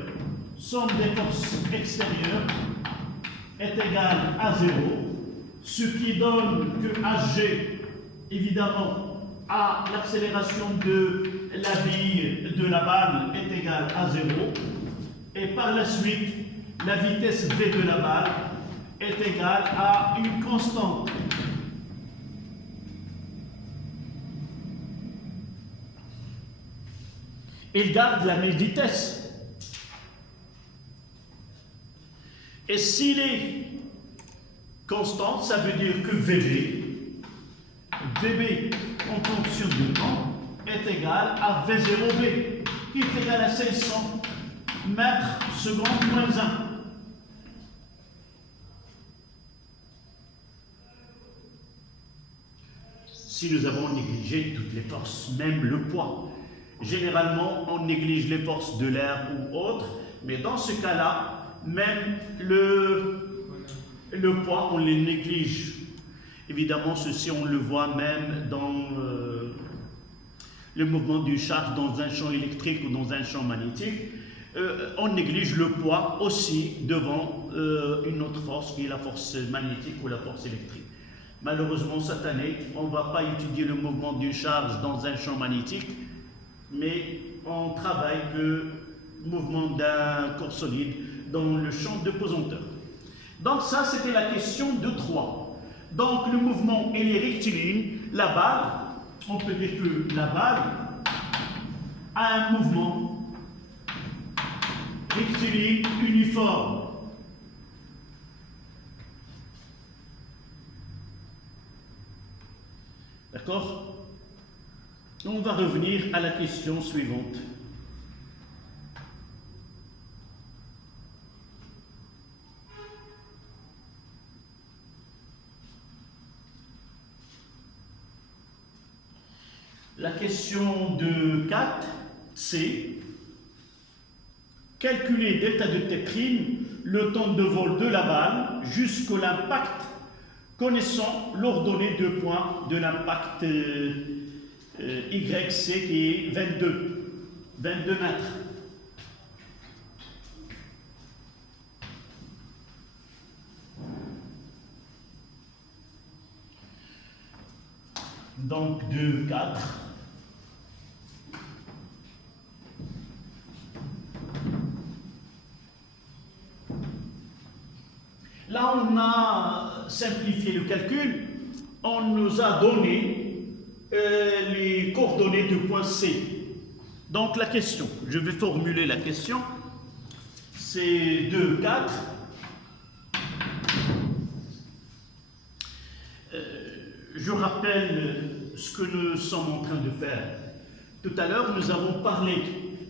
est égale à 0, ce qui donne que Hg, évidemment, à l'accélération de la bille de la balle est égale à 0, et par la suite, la vitesse V de la balle est égale à une constante. Il garde la même vitesse. Et s'il est constant, ça veut dire que VB en fonction du temps est égal à V0B, qui est égal à 1600 mètres secondes moins 1. si nous avons négligé toutes les forces, même le poids. Généralement, on néglige les forces de l'air ou autres, mais dans ce cas-là, même le poids, on les néglige. Évidemment, ceci, on le voit même dans le mouvement d'une charge dans un champ électrique ou dans un champ magnétique. On néglige le poids aussi devant une autre force qui est la force magnétique ou la force électrique. Malheureusement, cette année, on ne va pas étudier le mouvement d'une charge dans un champ magnétique, mais on travaille le mouvement d'un corps solide dans le champ de pesanteur. Donc ça, c'était la question de 3. Donc le mouvement, il est rectiligne. La balle, on peut dire que la balle a un mouvement rectiligne uniforme. D'accord? On va revenir à la question suivante. La question de 4, c'est calculer delta de T', le temps de vol de la balle jusqu'à l'impact, connaissant l'ordonnée de points de l'impact YC qui est 22 mètres. Donc 2, 4. Là, on a simplifié le calcul. On nous a donné les coordonnées du point C. Donc la question, je vais formuler la question. C'est 2, 4. Je rappelle ce que nous sommes en train de faire. Tout à l'heure, nous avons parlé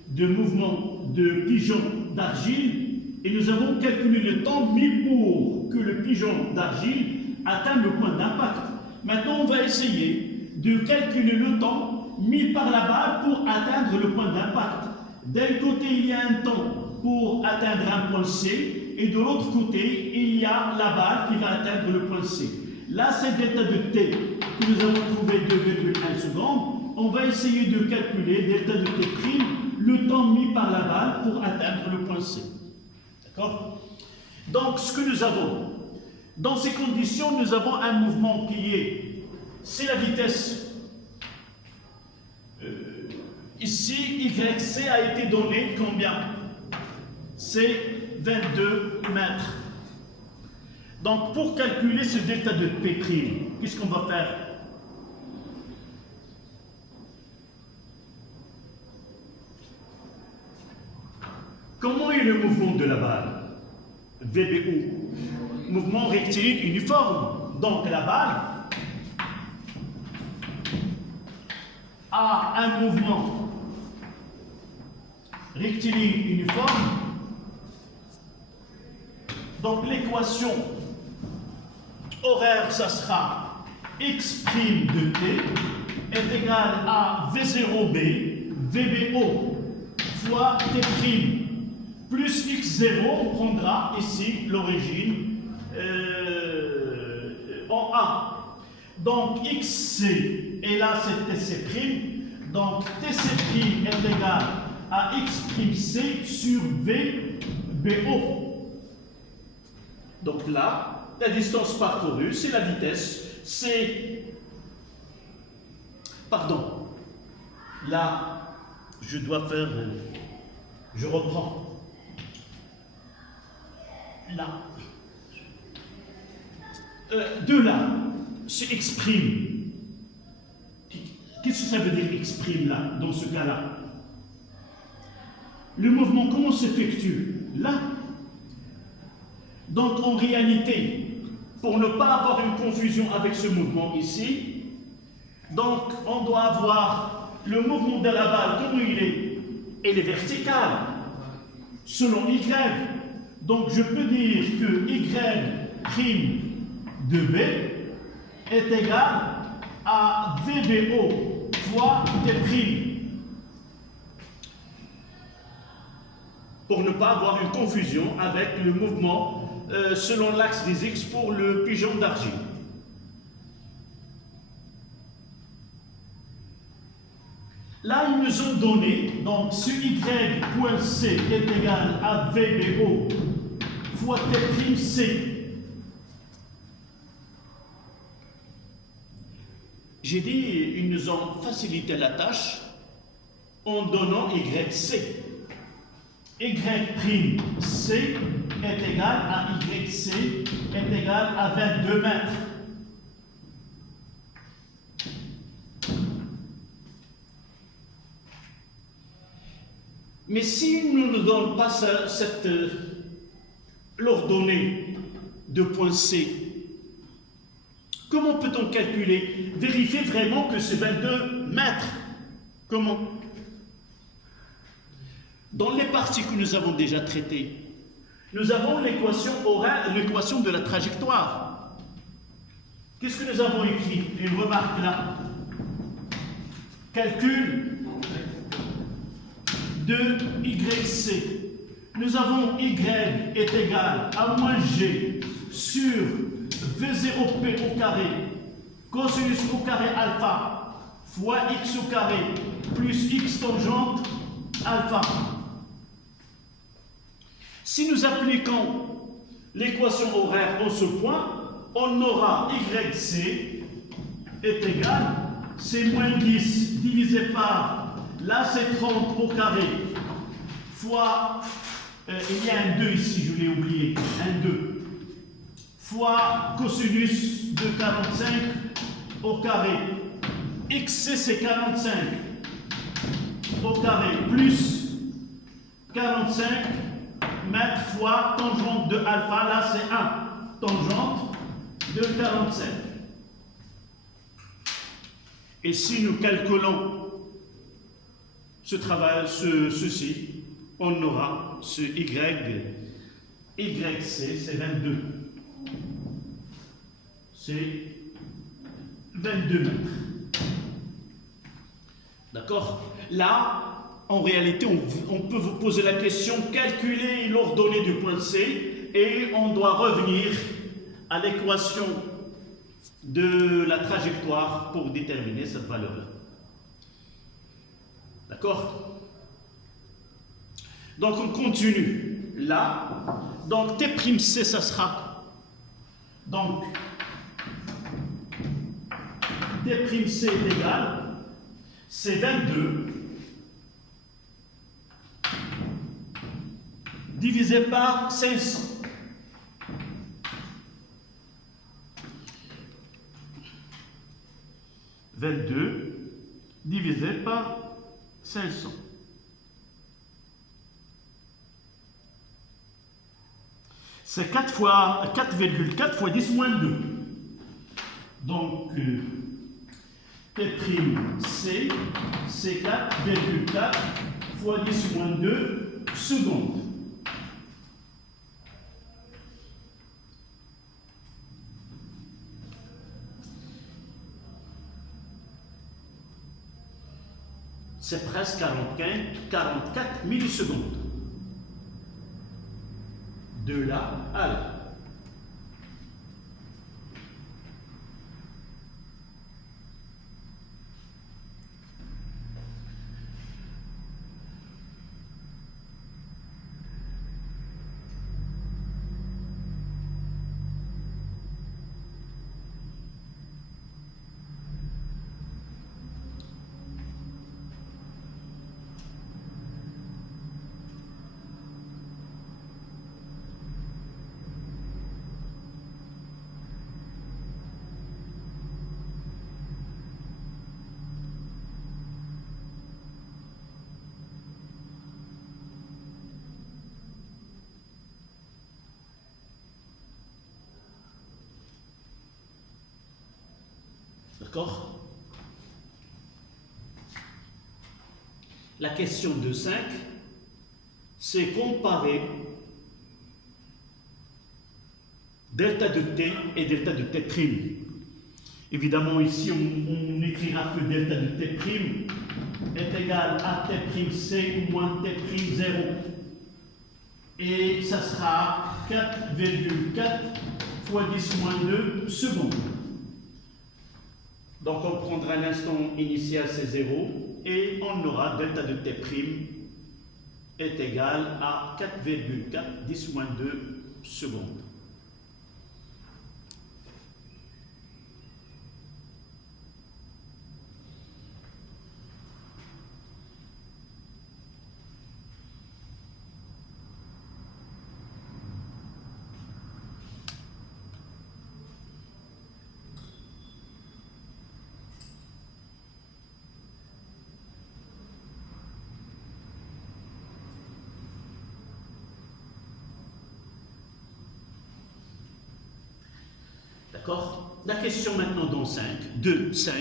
de mouvement de pigeon d'argile et nous avons calculé le temps mis pour que le pigeon d'argile atteigne le point d'impact. Maintenant, on va essayer de calculer le temps mis par la balle pour atteindre le point d'impact. D'un côté, il y a un temps pour atteindre un point C et de l'autre côté, il y a la balle qui va atteindre le point C. Là, c'est delta de T que nous avons trouvé 2,1 secondes. On va essayer de calculer delta de T', le temps mis par la balle pour atteindre le point C. D'accord? Donc, ce que nous avons, dans ces conditions, nous avons un mouvement qui est, c'est la vitesse. Ici, YC a été donné combien? C'est 22 mètres. Donc, pour calculer ce delta de P', qu'est-ce qu'on va faire? Comment est le mouvement de la balle? VBO. Mouvement rectiligne uniforme. Donc, la balle a un mouvement rectiligne uniforme. Donc, l'équation horaire, ça sera x' de t est égal à V0b, VBO fois t' plus x0, on prendra ici l'origine en A. Donc xc, et là c'est tc', donc tc' est égal à x'c sur VBO. Donc là, la distance parcourue, c'est la vitesse, c'est... Pardon. Là, je dois faire... je reprends. Là. De là, c'est exprime. Qu'est-ce que ça veut dire exprime là, dans ce cas-là? Le mouvement, comment s'effectue? Là. Donc en réalité, pour ne pas avoir une confusion avec ce mouvement ici, donc on doit avoir le mouvement de la balle, comment il est? Il est vertical, selon Y. Donc je peux dire que Y' de B est égal à VBO fois T'. Pour ne pas avoir une confusion avec le mouvement selon l'axe des X pour le pigeon d'argile. Là, ils nous ont donné, donc ce Y.C est égal à VBO fois T'. J'ai dit, ils nous ont facilité la tâche en donnant YC. Y''C est égal à YC est égal à 22 mètres. Mais s'ils ne nous donnent pas cette l'ordonnée de point C, comment peut-on calculer, vérifier vraiment que c'est 22 mètres? Comment? Dans les parties que nous avons déjà traitées, nous avons l'équation horaire, l'équation de la trajectoire. Qu'est-ce que nous avons écrit? Une remarque là. Calcul de YC. Nous avons Y est égal à moins G sur V0P au carré cosinus au carré alpha fois X au carré plus X tangente alpha. Si nous appliquons l'équation horaire en ce point, on aura YC est égal, c'est moins 10 divisé par, là c'est 30 au carré, fois, il y a un 2 ici, je l'ai oublié, un 2, fois cosinus de 45 au carré. XC c'est 45 au carré, plus 45 mètres fois tangente de alpha, là c'est 1, tangente de 45. Et si nous calculons ceci, on aura ce YC, c'est 22. C'est 22 mètres. D'accord? Là, en réalité, on peut vous poser la question, calculer l'ordonnée du point C, et on doit revenir à l'équation de la trajectoire pour déterminer cette valeur-là. D'accord? Donc on continue là. Donc T'C, ça sera donc T'C est égal, c'est 22 divisé par 500. « 22 divisé par 500. C'est 4,4 fois 10 moins 2. Donc, T'C, c'est 4,4 fois 10 moins 2 secondes. C'est presque 44 millisecondes. De là à là. D'accord? La question 2.5, c'est comparer delta de t et delta de t'. Évidemment, ici, on n'écrira que delta de T' est égal à T'C moins T' 0. Et ça sera 4,4 fois 10 moins 2 secondes. Donc on prendra l'instant initial, c'est 0, et on aura delta de T' est égal à 4,4 10 moins 2 secondes. D'accord? La question maintenant dans 5, 2, 5.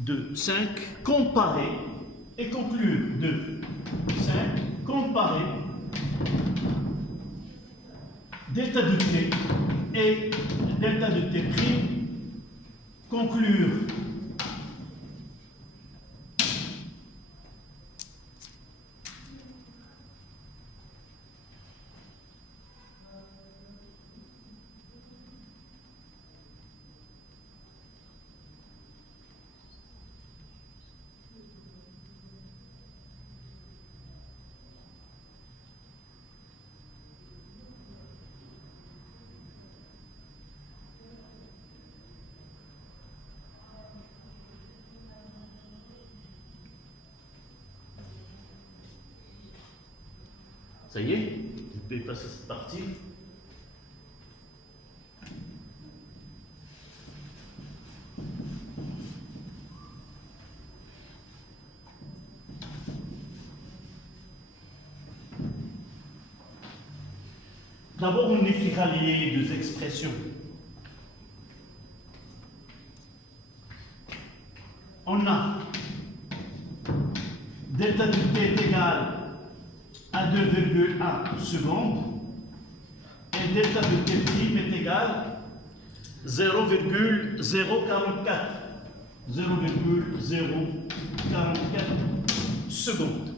De 5, comparer et conclure. 2, 5, comparer delta de T et delta de T', conclure. Ça y est, je peux passer cette partie. D'abord, on écrira les deux expressions. On a delta de T est égal à 2,1 secondes et delta de T' est égal 0,044 secondes.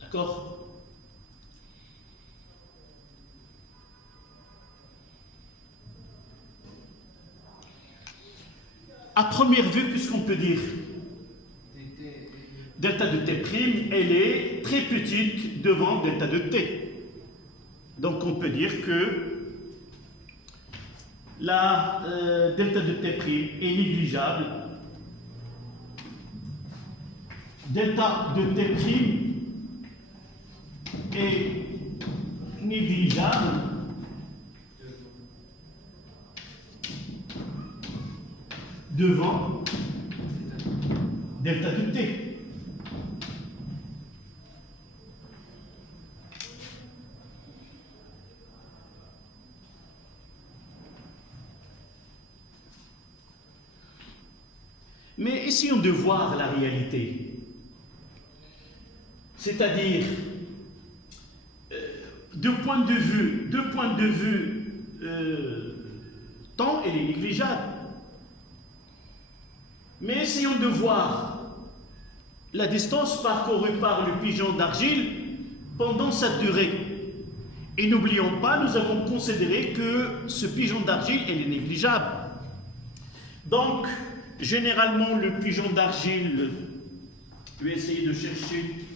D'accord? À première vue, qu'est-ce qu'on peut dire? Delta de T', elle est très petite devant delta de T. Donc on peut dire que la delta de T' est négligeable. Delta de T' est négligeable devant delta de T. Mais essayons de voir la réalité. C'est-à-dire, deux points de vue, temps, elle est négligeable. Mais essayons de voir la distance parcourue par le pigeon d'argile pendant sa durée. Et n'oublions pas, nous avons considéré que ce pigeon d'argile, elle est négligeable. Donc, généralement, le pigeon d'argile, je vais essayer de chercher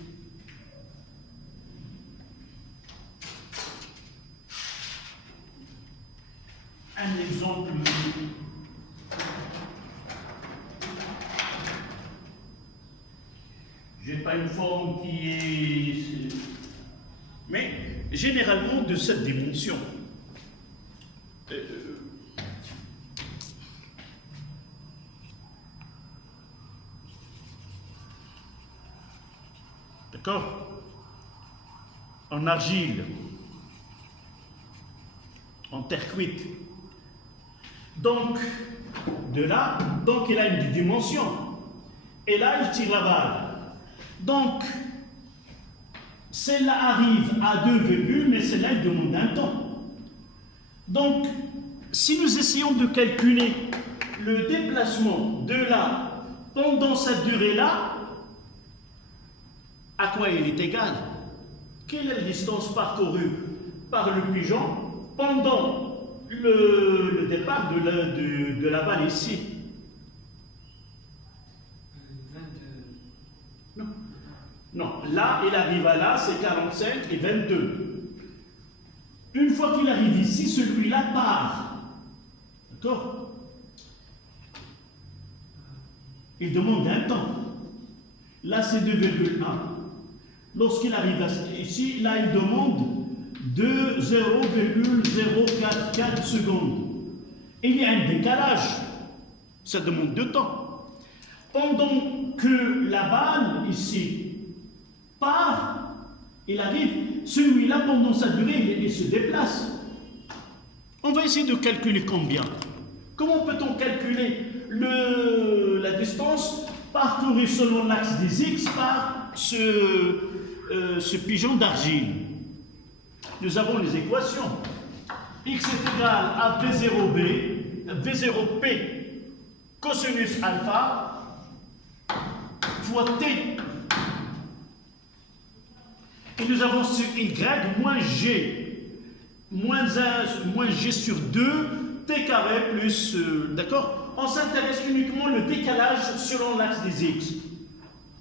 un exemple. Je n'ai pas une forme qui est... Mais généralement de cette dimension. D'accord? En argile, en terre cuite. Donc, de là, donc il a une dimension. Et là, il tire la balle. Donc, celle-là arrive à 2 virgules, mais celle-là, il demande un temps. Donc, si nous essayons de calculer le déplacement de là pendant cette durée-là, à quoi il est égal? Quelle est la distance parcourue par le pigeon pendant le départ de la balle ici? 22. Non. Non, là, il arrive à là, c'est 45 et 22. Une fois qu'il arrive ici, celui-là part. D'accord? Il demande un temps. Là, c'est 2,1. Lorsqu'il arrive ici, là, il demande 0,044 secondes. Et il y a un décalage. Ça demande 2 temps. Pendant que la balle, ici, part, il arrive, celui-là, pendant sa durée, il se déplace. On va essayer de calculer combien. Comment peut-on calculer la distance parcourue selon l'axe des X par ce pigeon d'argile? Nous avons les équations. X est égal à V0P cosinus alpha fois T. Et nous avons sur Y moins G, moins G sur 2, T carré plus... d'accord? On s'intéresse uniquement au décalage selon l'axe des X.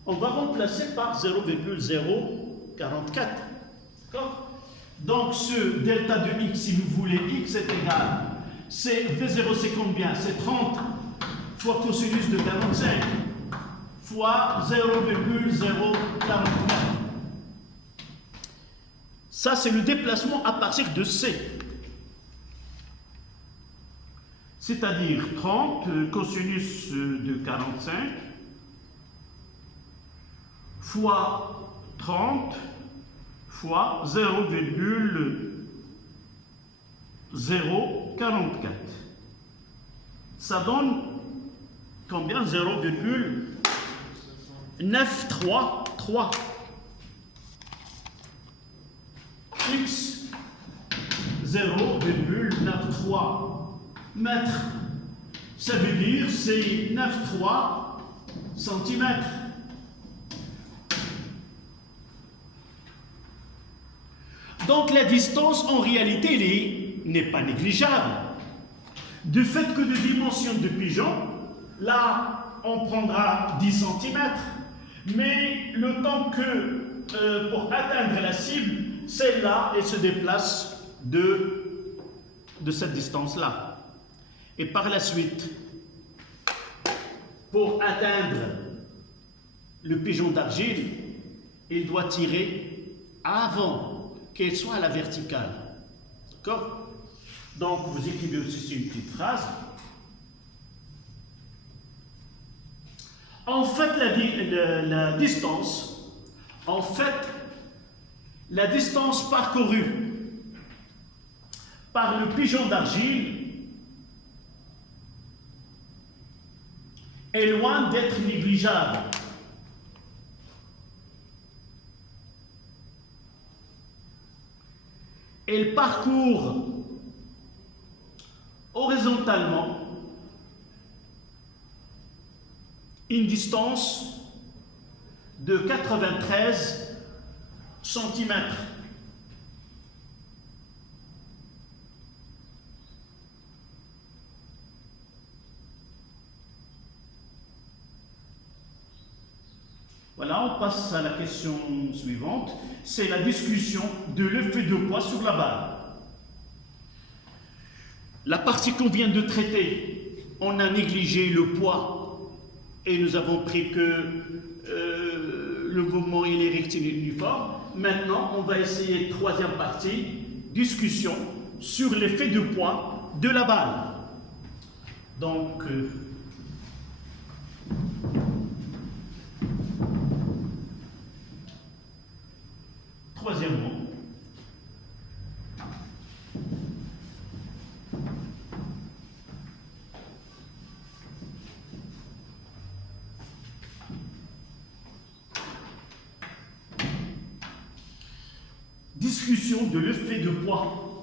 On va remplacer par 0,044. D'accord? Donc ce delta de X, si vous voulez, X est égal. C'est V0, c'est combien? C'est 30 fois cosinus de 45 fois 0,044. Ça, c'est le déplacement à partir de C. C'est-à-dire 30 cosinus de 45 fois 30 fois 0,044. Ça donne combien? 0,933. X 0,93 mètres. Ça veut dire c'est 93 centimètres. Donc la distance en réalité n'est pas négligeable. Du fait que de dimension de pigeon, là on prendra 10 centimètres, mais le temps que pour atteindre la cible, celle-là, elle se déplace de cette distance-là. Et par la suite, pour atteindre le pigeon d'argile, il doit tirer avant qu'elle soit à la verticale. D'accord? Donc, vous écrivez aussi une petite phrase. En fait, la distance parcourue par le pigeon d'argile est loin d'être négligeable. Elle parcourt horizontalement une distance de 93 centimètres. Voilà, on passe à la question suivante. C'est la discussion de l'effet de poids sur la balle. La partie qu'on vient de traiter, on a négligé le poids et nous avons pris que le mouvement il est rectiligne uniforme. Maintenant, on va essayer troisième partie, discussion sur l'effet de poids de la balle. Donc, troisièmement, discussion de l'effet de poids.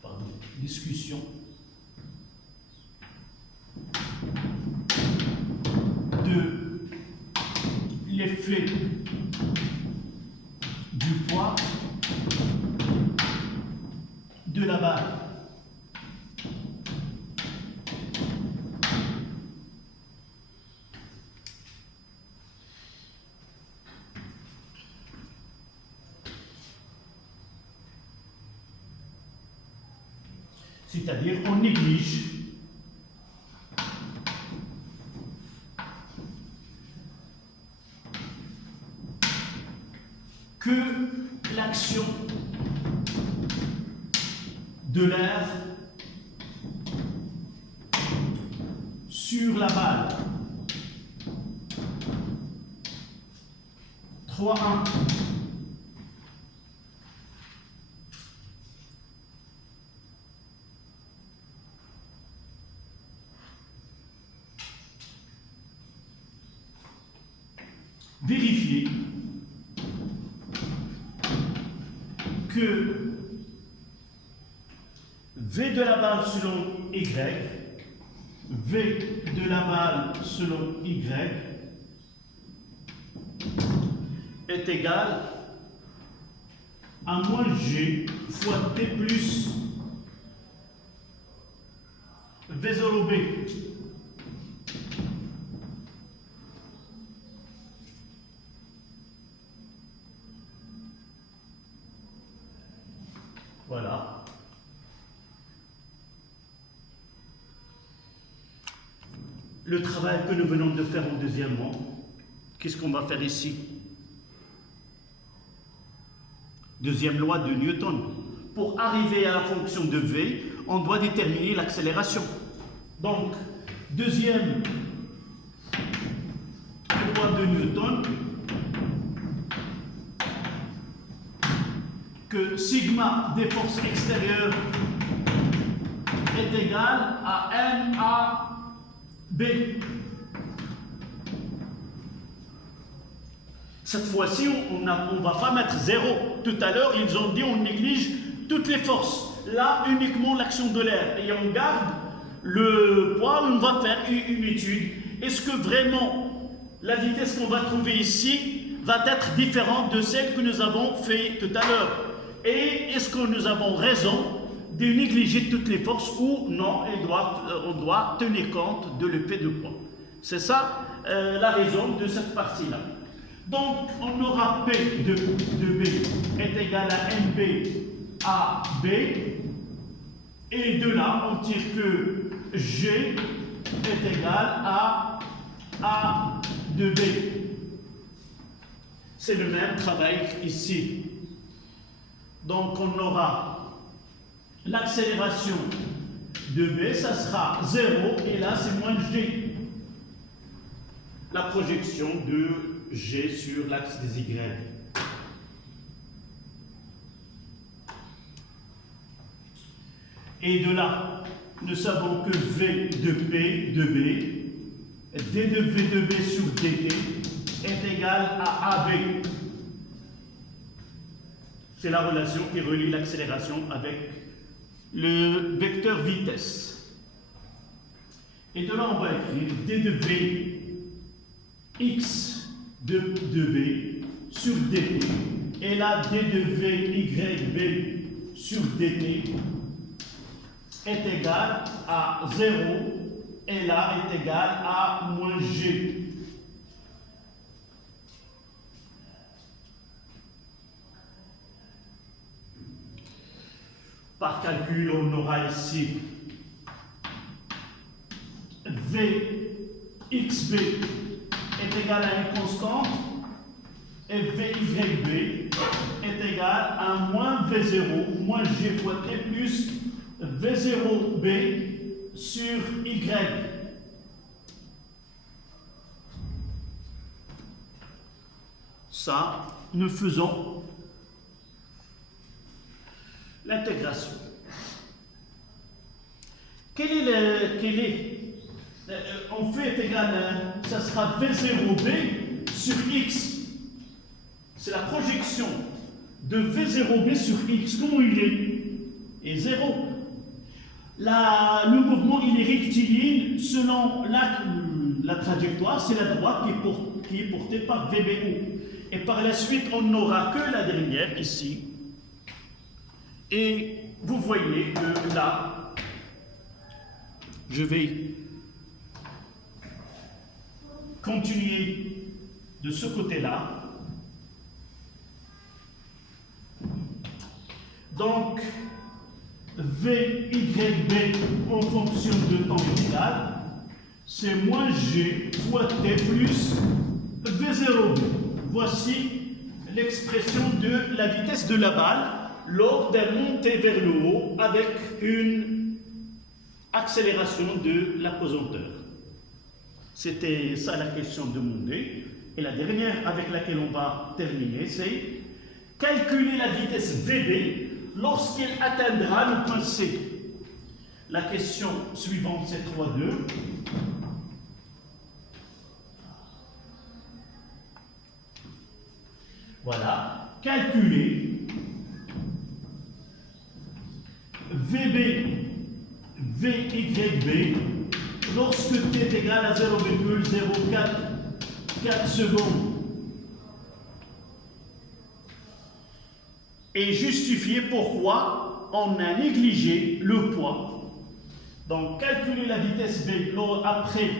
Pardon, discussion de l'effet du poids de la balle. C'est-à-dire qu'on néglige que l'action de l'air sur la balle. 3-1. Vérifier que V de la balle selon Y, V de la balle selon Y est égal à moins G fois T plus V0 B. Voilà. Le travail que nous venons de faire en deuxièmement, qu'est-ce qu'on va faire ici? Deuxième loi de Newton. Pour arriver à la fonction de V, on doit déterminer l'accélération. Donc, deuxième loi de Newton, que sigma des forces extérieures est égal à MA B. Cette fois-ci, on ne va pas mettre 0. Tout à l'heure, ils ont dit on néglige toutes les forces. Là, uniquement l'action de l'air. Et on garde le poids, on va faire une étude. Est-ce que vraiment la vitesse qu'on va trouver ici va être différente de celle que nous avons fait tout à l'heure? Et est-ce que nous avons raison de négliger toutes les forces ou non, on doit tenir compte de l'effet de poids? C'est ça la raison de cette partie-là. Donc, on aura P de B est égal à MB à B. Et de là, on tire que G est égal à A de B. C'est le même travail ici. Donc, on aura l'accélération de B, ça sera 0, et là, c'est moins G. La projection de G sur l'axe des Y. Et de là, nous savons que V de P de B, D de V de B sur DT est égal à AB. C'est la relation qui relie l'accélération avec le vecteur vitesse. Et de là, on va écrire D de V X de B sur dt. Et là, D de V Y B sur dt est égal à 0. Et là est égal à moins G. Par calcul, on aura ici Vxb est égal à une constante et Vyb est égal à moins V0, moins G fois T plus V0b sur Y. Ça, nous faisons l'intégration. On fait égal à ça sera V0B sur X. C'est la projection de V0B sur X. Comment il est? Et 0. Le mouvement, il est rectiligne selon la trajectoire, c'est la droite qui est portée par VBO. Et par la suite, on n'aura que la dernière ici. Et vous voyez que là, je vais continuer de ce côté-là. Donc, VYB en fonction de temps égal, c'est moins G fois T plus V0B. Voici l'expression de la vitesse de la balle lors d'un montée vers le haut avec une accélération de l'apesanteur. C'était ça la question demandée. Et la dernière avec laquelle on va terminer, c'est calculer la vitesse VB lorsqu'elle atteindra le point C. La question suivante, c'est 3.2. Voilà, calculer VB, VYB lorsque t est égal à 0,044 secondes. Et justifier pourquoi on a négligé le poids. Donc, calculer la vitesse V après,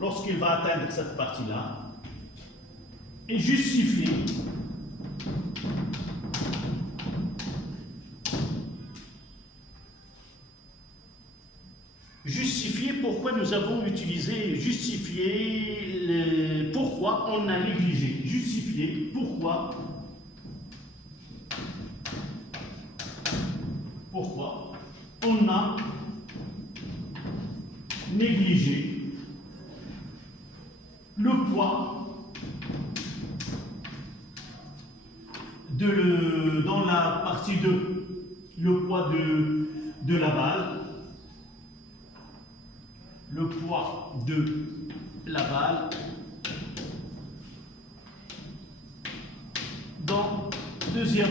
lorsqu'il va atteindre cette partie-là, et justifier pourquoi nous avons utilisé, pourquoi on a négligé, justifier pourquoi on a négligé le poids dans la partie 2, le poids de la balle, le poids de la balle dans deuxième.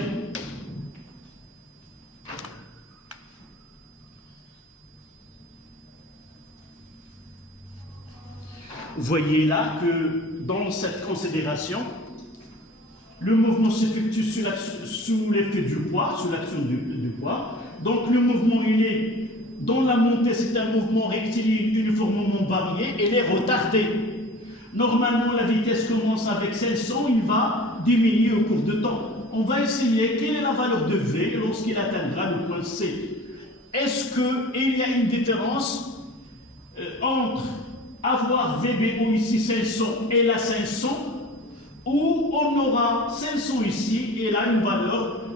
Vous voyez là que dans cette considération, le mouvement s'effectue sous l'effet du poids, sous l'action du poids. Donc le mouvement, il est dans la montée, c'est un mouvement rectiligne uniformément varié, et il est retardé. Normalement, la vitesse commence avec 500, il va diminuer au cours de temps. On va essayer quelle est la valeur de V lorsqu'il atteindra le point C. Est-ce qu'il y a une différence entre avoir VBO ici 500 et là 500, ou on aura 500 ici et là une valeur,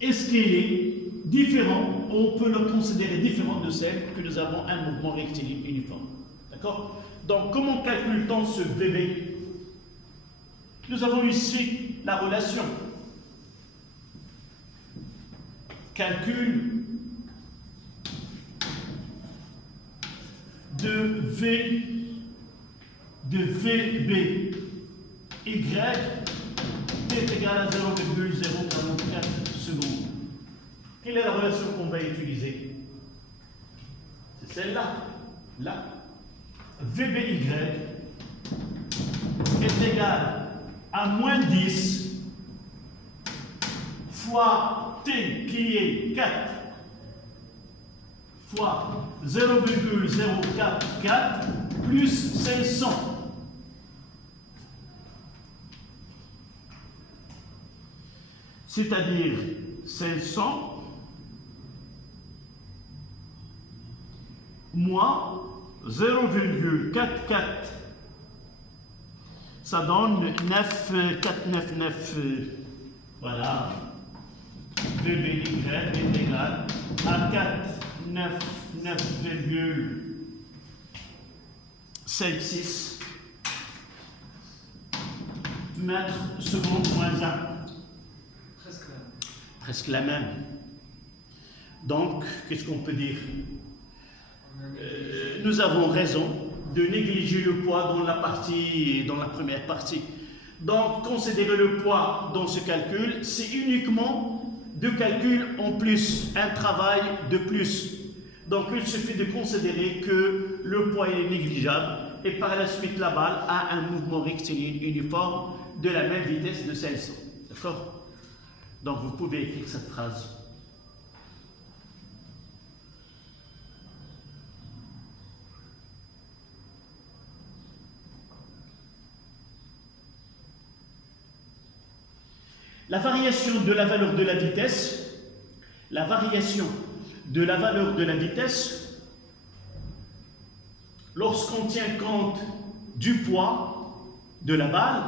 est-ce qu'elle est différente? On peut le considérer différent de celle que nous avons un mouvement rectiligne uniforme. D'accord? Donc, comment calcule-t-on ce VB? Nous avons ici la relation. Calcul de VB Y t est égal à 0,044 secondes. Quelle est la relation qu'on va utiliser? C'est celle-là. Là. VBY est égal à moins 10 fois T qui est 4 fois 0,044 plus 500. C'est-à-dire 500 moins 0,44, ça donne 9,499. Voilà. VBY est égal à 499,56 mètres secondes moins 1. Presque la même. Donc, qu'est-ce qu'on peut dire? Nous avons raison de négliger le poids dans la première partie. Donc, considérer le poids dans ce calcul, c'est uniquement deux calculs en plus, un travail de plus. Donc, il suffit de considérer que le poids est négligeable et par la suite, la balle a un mouvement rectiligne uniforme de la même vitesse de celle-ci. D'accord? Donc, vous pouvez écrire cette phrase. La variation de la valeur de la vitesse, lorsqu'on tient compte du poids de la balle,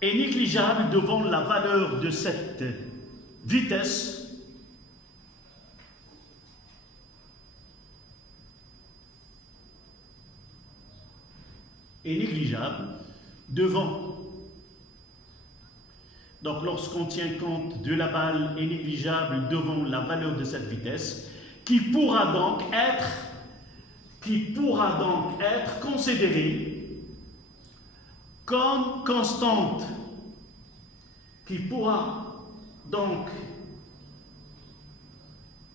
est négligeable devant la valeur de cette vitesse est négligeable devant. Donc, lorsqu'on tient compte de la balle est négligeable devant la valeur de cette vitesse, qui pourra donc être considérée comme constante, qui pourra donc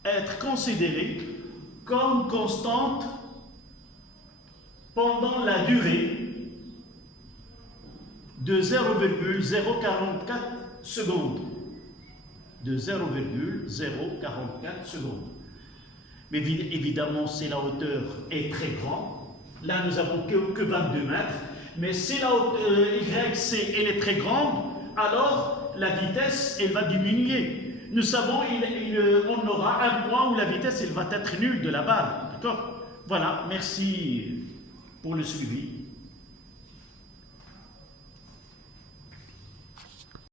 être considérée comme constante pendant la durée de 0,044 secondes. De 0,044 secondes. Mais évidemment, si la hauteur est très grande, là nous n'avons que 22 mètres, mais si la YC elle est très grande, alors la vitesse elle va diminuer. Nous savons on aura un point où la vitesse elle va être nulle de la balle. D'accord? Voilà, merci pour le suivi.